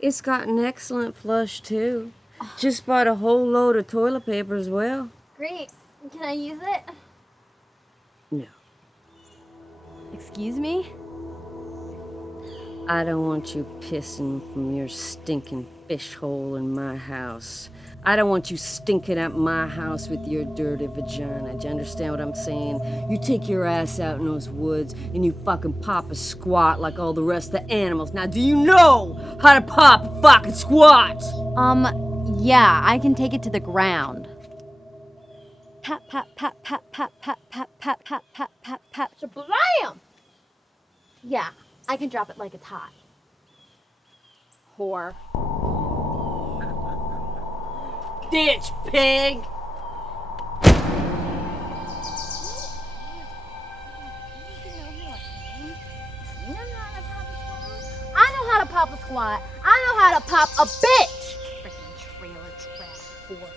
It's got an excellent flush, too. Just bought a whole load of toilet paper as well. Great. Can I use it? No. Excuse me? I don't want you pissing from your stinking fish hole in my house. I don't want you stinking at my house with your dirty vagina. Do you understand what I'm saying? You take your ass out in those woods and you fucking pop a squat like all the rest of the animals. Now, do you know how to pop a fucking squat? Yeah, I can take it to the ground. Pat, pat, pat, pat, pat, pat, pat, pat, pat, pat, pat, pat, shablam! Yeah, I can drop it like it's hot. Whore. Ditch, pig! I know how to pop a squat. I know how to pop a bitch. Freaking trailer trash whore.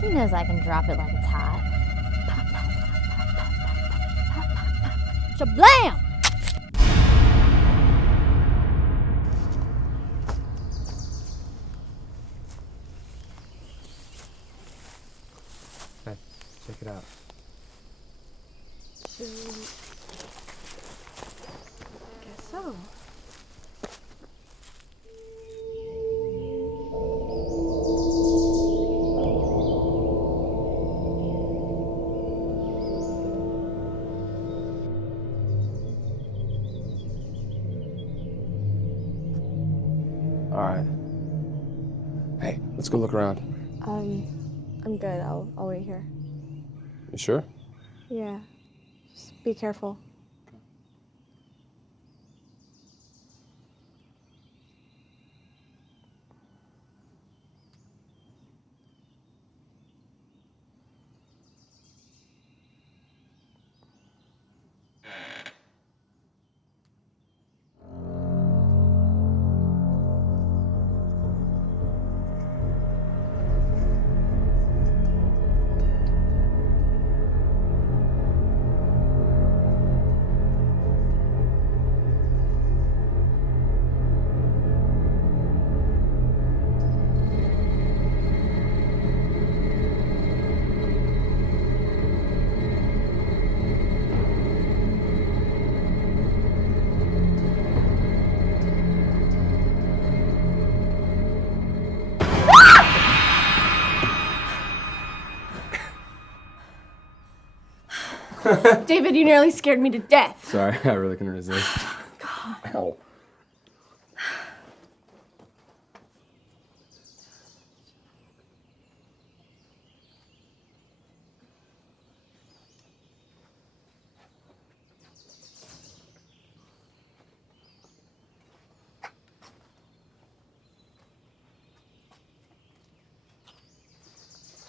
She knows I can drop it like it's hot. Shablam! Hey, check it out. Guess so. All right. Hey, let's go look around. I'm good. I'll wait here. You sure? Yeah. Just be careful. David, you nearly scared me to death. Sorry, I really couldn't resist. God. Ow.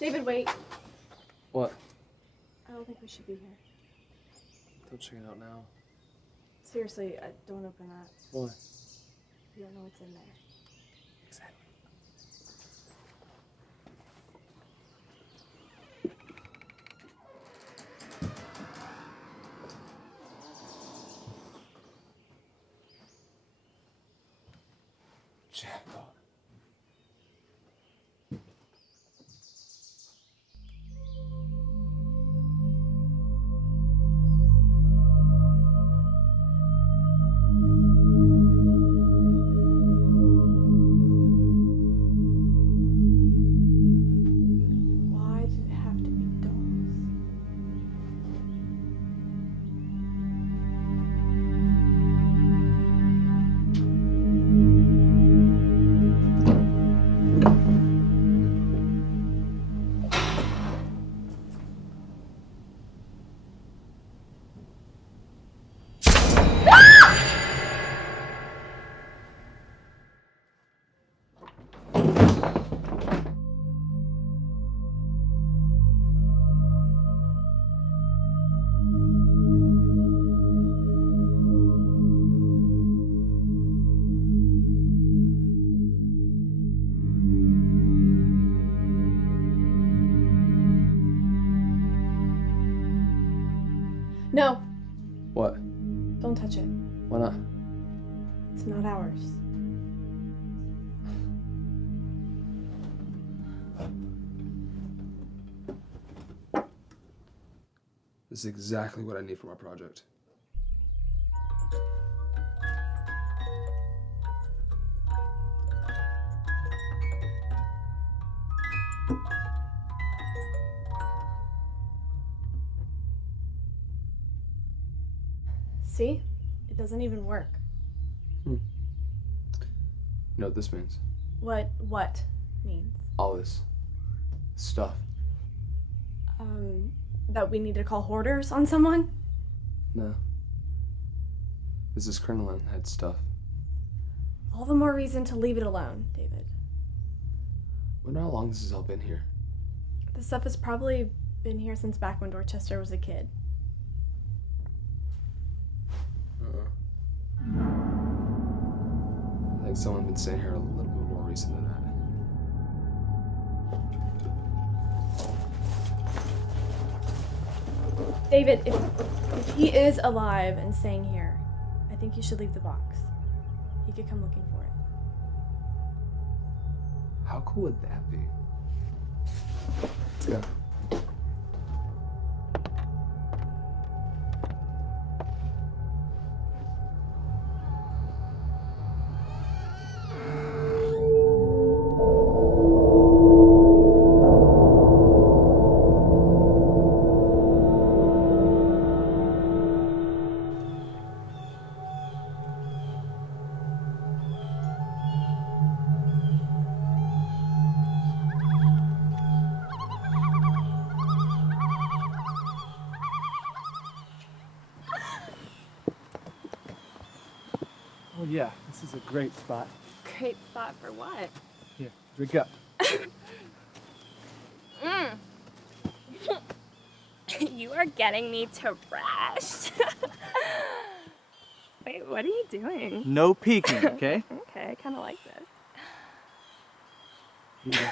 David, wait. What? I don't think we should be here. Don't check it out now. Seriously, don't open that. Why? You don't know what's in there. Exactly. Jackpot. Why did it have to be dolls? No, What? don't touch it. Why not? It's not ours. This is exactly what I need for my project. See? It doesn't even work. You know what this means? What means? All this stuff. That we need to call hoarders on someone? No. This is Crinoline Head stuff. All the more reason to leave it alone, David. Wonder how long this has all been here. This stuff has probably been here since back when Dorchester was a kid. I think someone's been staying here a little bit more recent than that. David, if he is alive and staying here, I think you should leave the box. He could come looking for it. How cool would that be? Let's go. Oh yeah, this is a great spot. Great spot for what? Here, drink up. You are getting me to rest. Wait, what are you doing? No peeking, okay? Okay, I kind of like this. Yeah.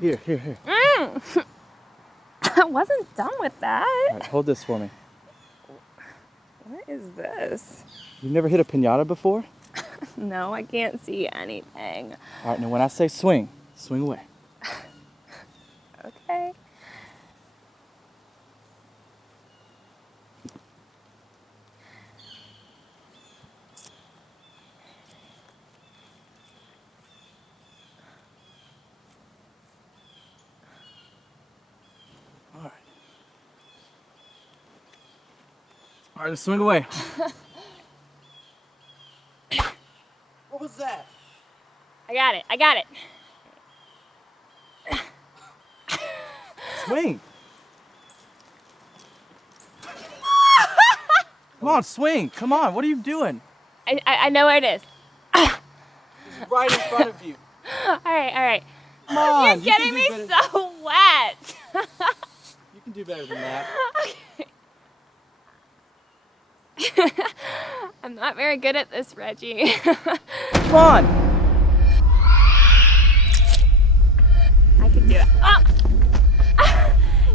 Here. I wasn't done with that. All right, hold this for me. What is this? You've never hit a piñata before? No, I can't see anything. All right, now when I say swing, swing away. Okay. All right, swing away. What was that? I got it. Swing. Come on, swing. Come on, what are you doing? I know where it is. right in front of you. All right. Come on. You're getting me so wet. You can do better than that. I'm not very good at this, Reggie. Come on. I can do it. Oh!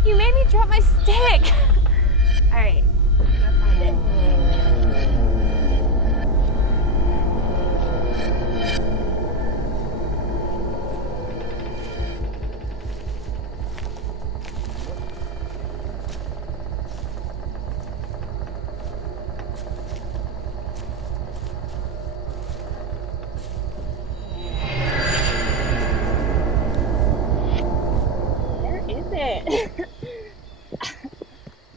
You made me drop my stick. All right, I'm gonna find it. Where is it?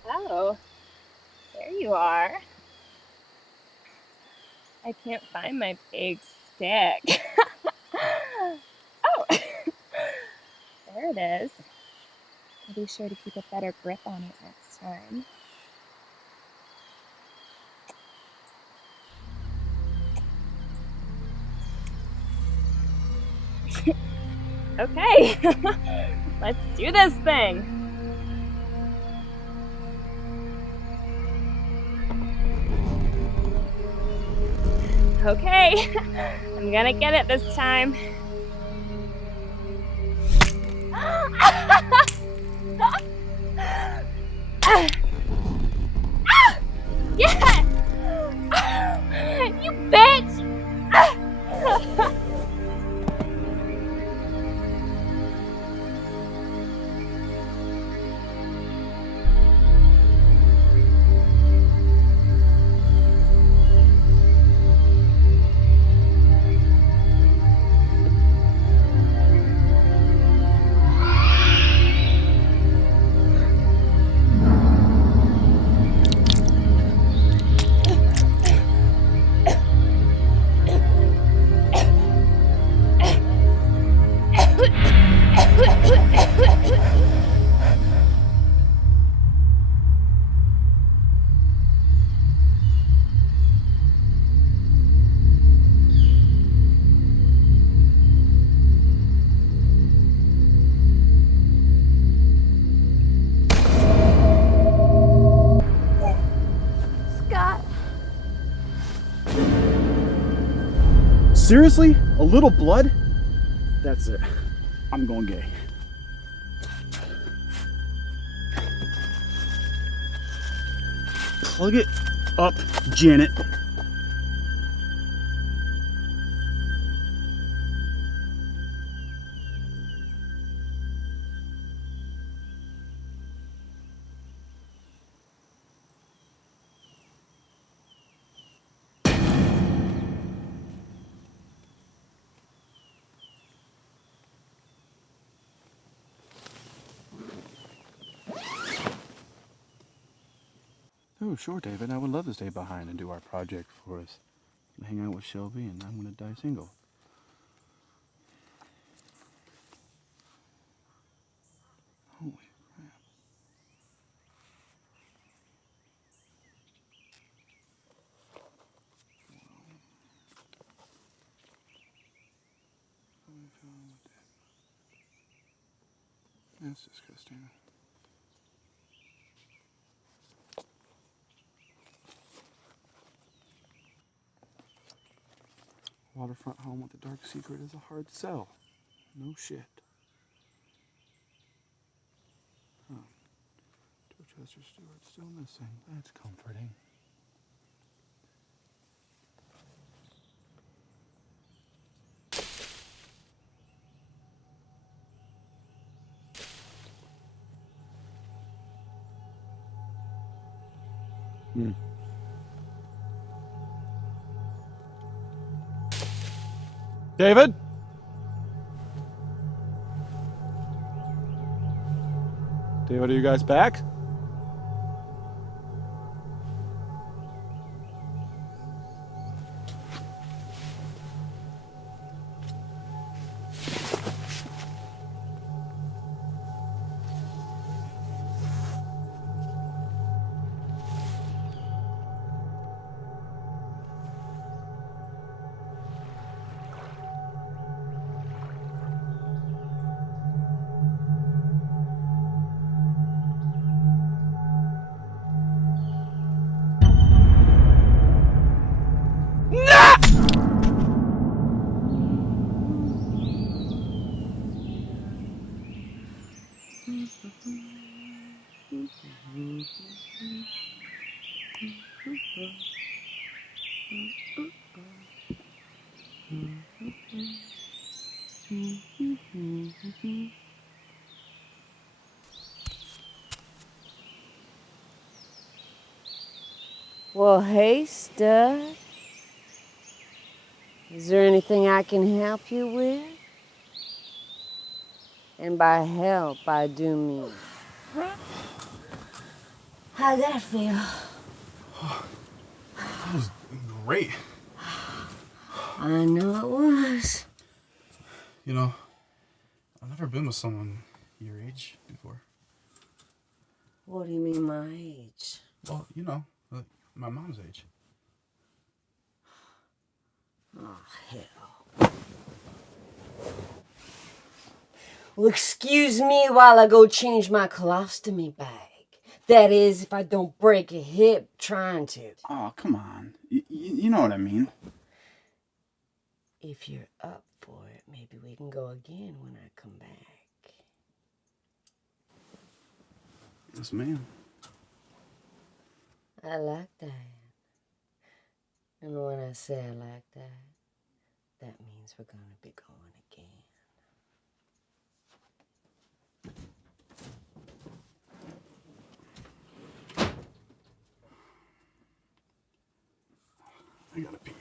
Oh, there you are. I can't find my big stick. Oh, there it is. I'll be sure to keep a better grip on it next time. Okay, let's do this thing. Okay, I'm gonna get it this time. Yeah! You bitch! Seriously? A little blood? That's it. I'm going gay. Plug it up, Janet. Oh, sure, David. I would love to stay behind and do our project for us. Hang out with Shelby, and I'm going to die single. Holy crap. That's disgusting. Waterfront home with a dark secret is a hard sell. No shit. Huh. Dorchester Stewart still missing. That's comforting. David? David, are you guys back? Well, hey, stud. Is there anything I can help you with? And by help, I do mean. How'd that feel? That was great. I know it was. You know, I've never been with someone your age before. What do you mean, my age? Well, you know, like my mom's age. Oh, hell. Well, excuse me while I go change my colostomy bag. That is, if I don't break a hip trying to. Oh, come on. You know what I mean. If you're up for it, maybe we can go again when I come back. Yes, ma'am. I like that. And when I say I like that, that means we're gonna be going again. I gotta pee.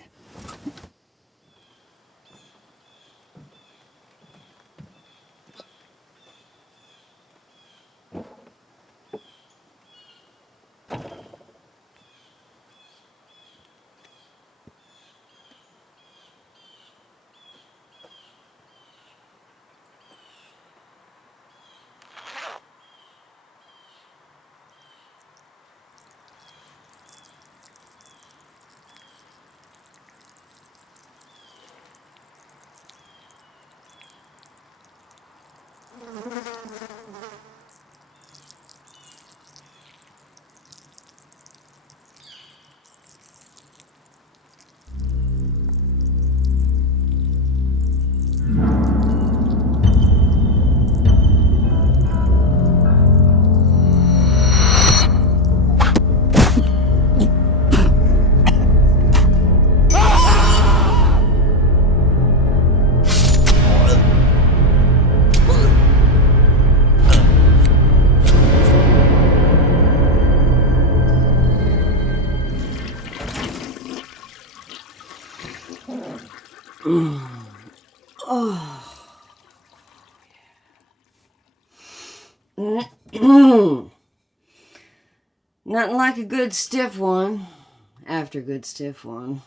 Nothing like a good stiff one. After a good stiff one.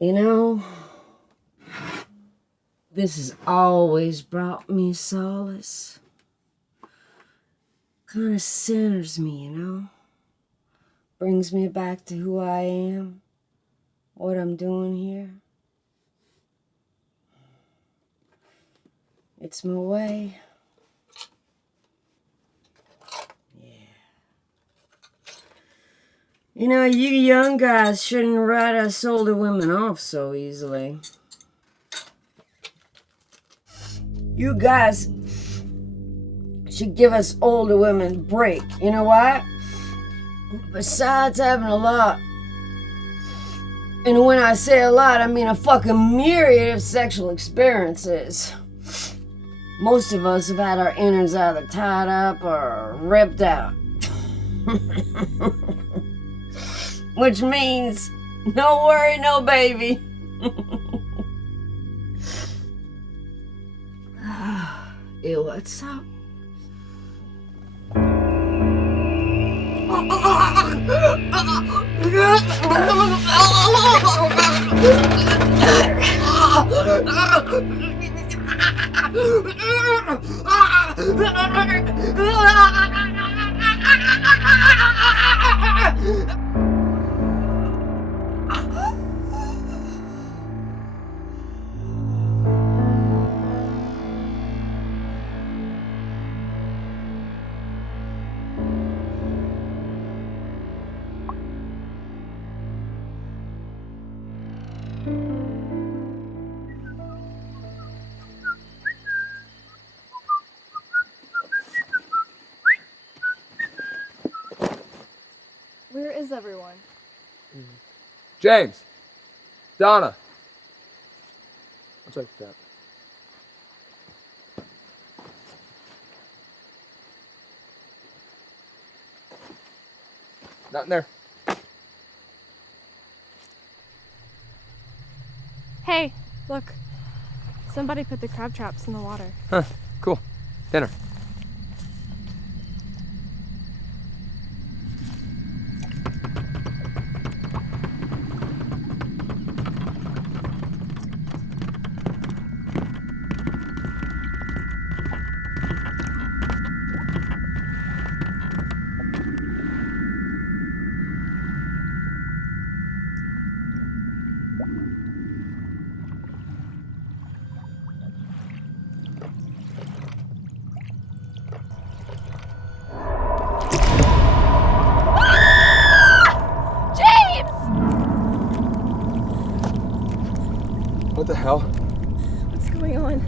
You know, this has always brought me solace. Kind of centers me, you know? Brings me back to who I am, what I'm doing here. It's my way. You know, you young guys shouldn't write us older women off so easily. You guys should give us older women a break. You know why? Besides having a lot, and when I say a lot, I mean a fucking myriad of sexual experiences. Most of us have had our innards either tied up or ripped out. Which means, no worry, no baby. Ew, what's up? is everyone? James! Donna! I'll check that. Not in there. Hey, look. Somebody put the crab traps in the water. Huh, cool. Dinner. What the hell? What's going on?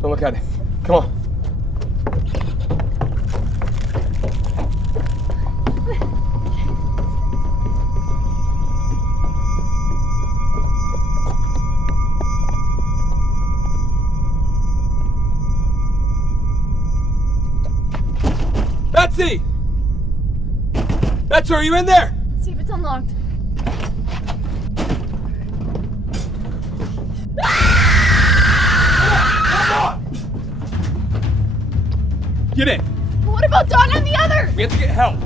Don't look at it. Come on. Betsy! Betsy, are you in there? See if it's unlocked. Get in. What about Dawn and the other? We have to get help.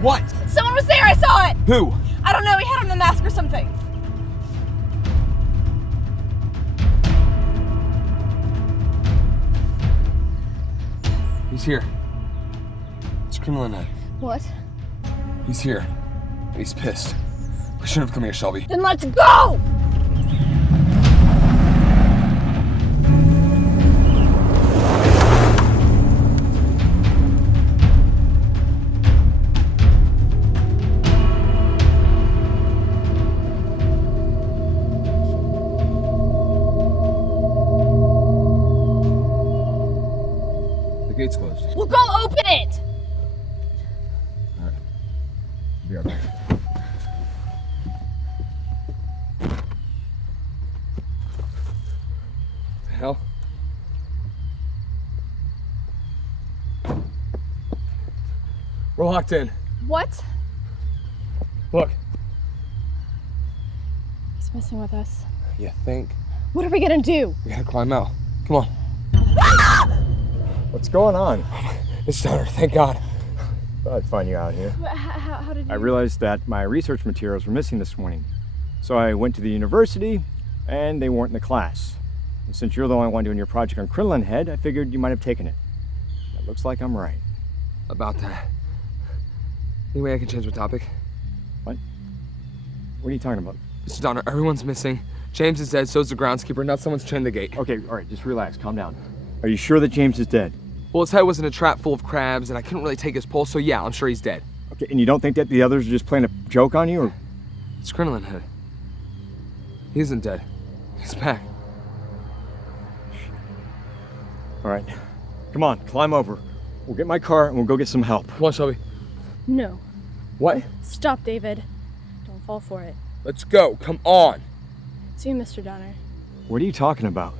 What? Someone was there, I saw it! Who? I don't know, he had on a mask or something. He's here. It's Crinoline Head. What? He's here. And he's pissed. We shouldn't have come here, Shelby. Then let's go! The gate's closed. Well, go open it! Alright. Be right back. The hell? We're locked in. What? Look. He's messing with us. You think? What are we gonna do? We gotta climb out. Come on. What's going on? It's Donner, thank God. Thought I'd find you out here. How did you... I realized that my research materials were missing this morning. So I went to the university, and they weren't in the class. And since you're the only one doing your project on Crinoline Head, I figured you might have taken it. It looks like I'm right. About that. Anyway, I can change my topic. What? What are you talking about? Mr. Donner, everyone's missing. James is dead, so's the groundskeeper. Now someone's chained the gate. Okay, all right, just relax, calm down. Are you sure that James is dead? Well, his head was in a trap full of crabs, and I couldn't really take his pulse, so yeah, I'm sure he's dead. Okay, and you don't think that the others are just playing a joke on you, or? It's Crinoline Head. He isn't dead. He's back. All right, come on, climb over. We'll get my car and we'll go get some help. Come on, Shelby. No. What? Stop, David. Don't fall for it. Let's go, come on. It's you, Mr. Donner. What are you talking about?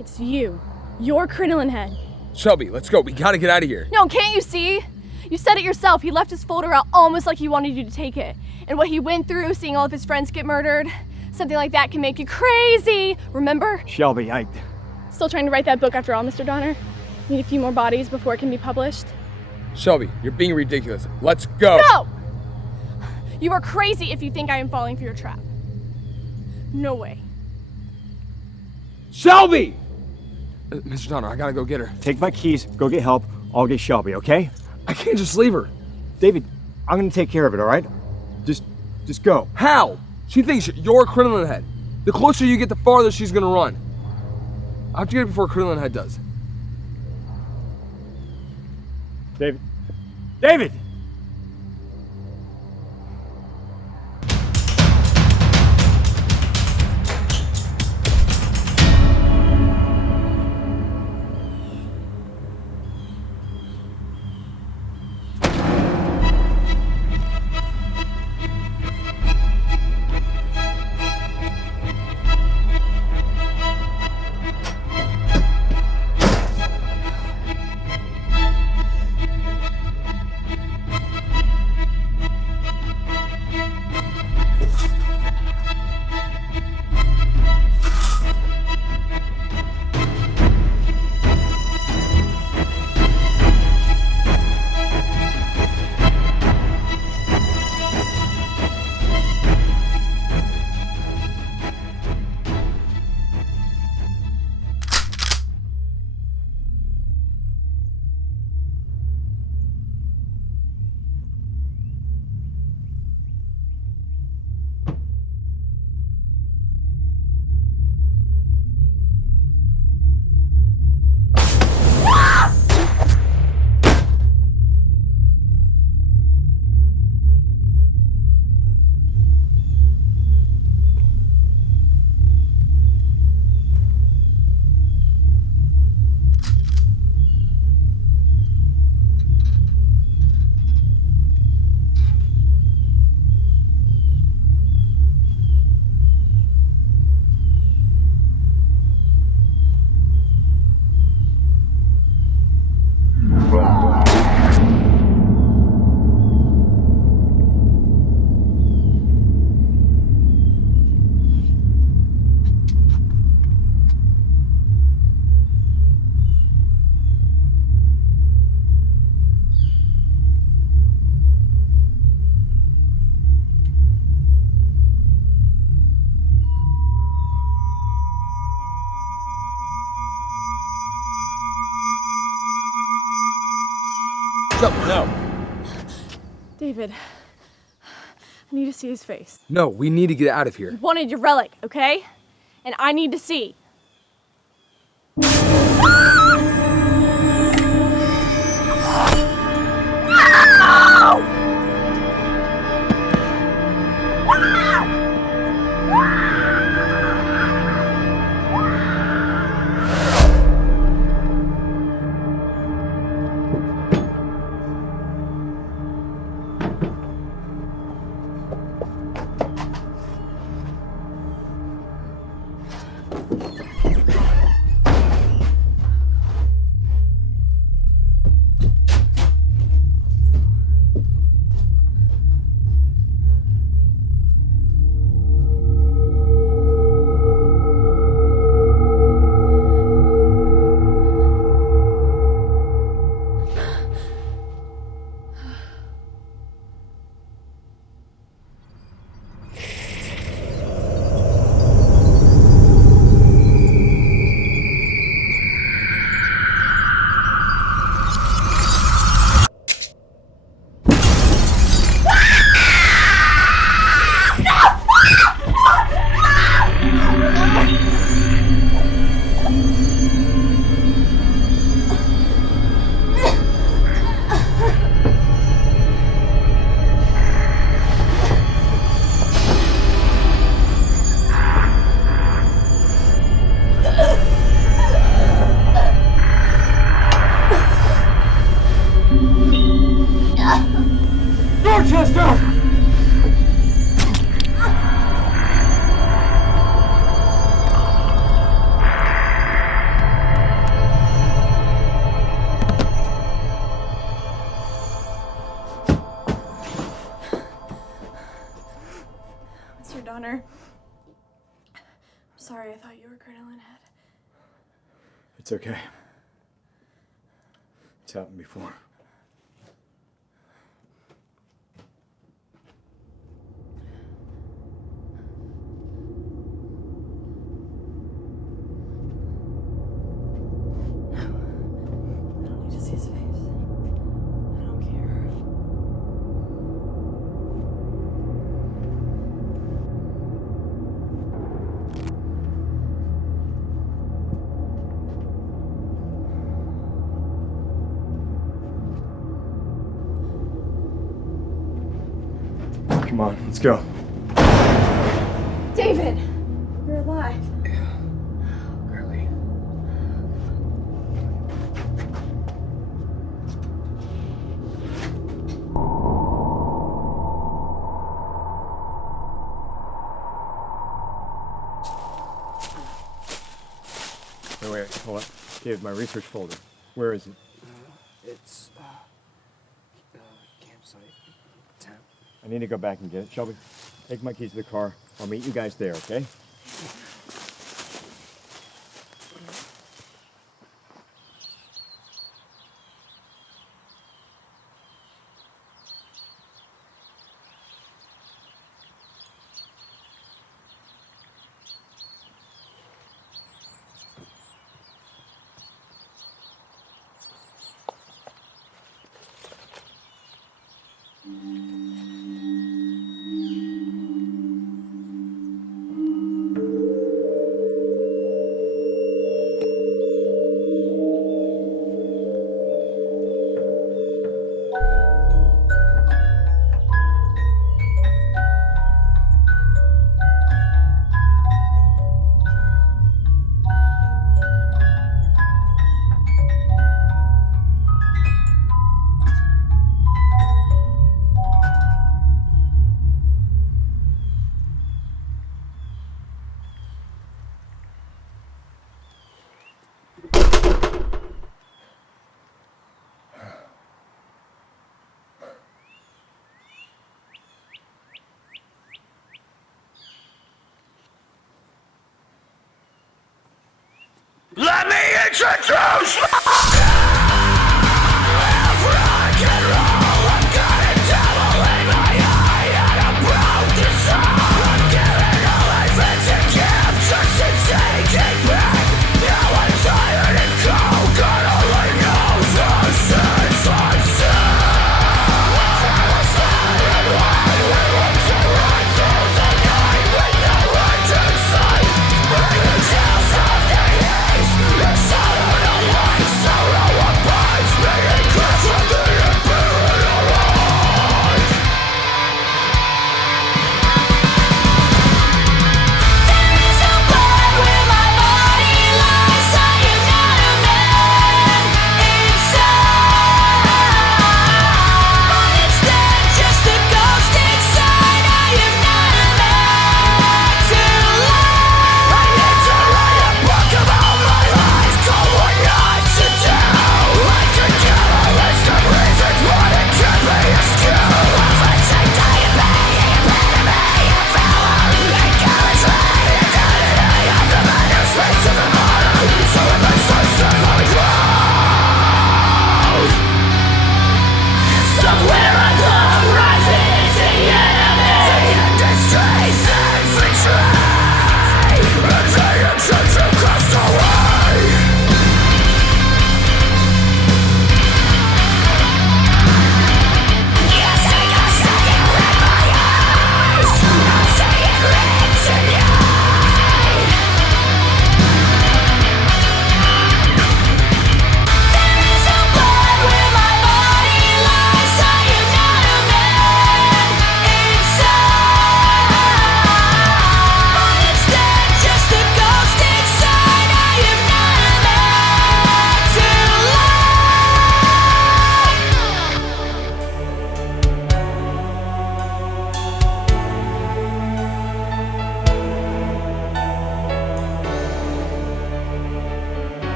It's you. You're Crinoline Head. Shelby, let's go. We gotta get out of here. No, can't you see? You said it yourself. He left his folder out almost like he wanted you to take it. And what he went through, seeing all of his friends get murdered, something like that can make you crazy. Remember? Shelby, Still trying to write that book after all, Mr. Donner? Need a few more bodies before it can be published? Shelby, you're being ridiculous. Let's go. No! You are crazy if you think I am falling for your trap. No way. Shelby! Mr. Donner, I gotta go get her. Take my keys, go get help. I'll get Shelby, okay? I can't just leave her. David, I'm gonna take care of it, all right? Just go. How? She thinks you're Crinoline Head. The closer you get, the farther she's gonna run. I have to get it before Crinoline Head does. David, David! No. David, I need to see his face. No, we need to get out of here. You wanted your relic, okay? And I need to see. Dorchester! Mr. Donner, I'm sorry, I thought you were Crinoline Head. It's okay. It's happened before. Come on, let's go. David! You're alive. Barely. Wait, hold up. David, my research folder. Where is it? It's campsite tab. I need to go back and get it. Shelby, take my keys to the car. I'll meet you guys there, okay? Let me introduce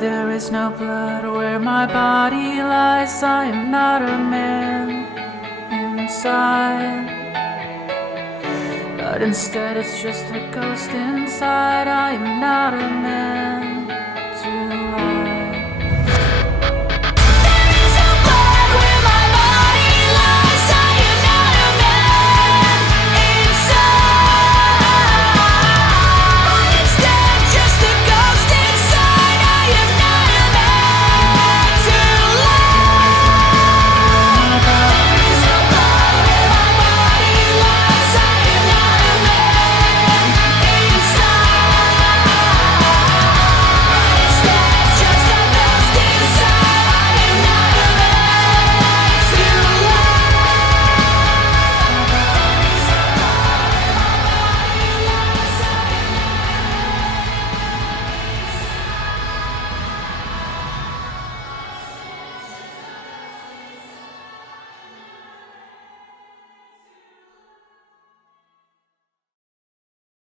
There is no blood where my body lies. I am not a man inside, but instead it's just a ghost inside. I am not a man.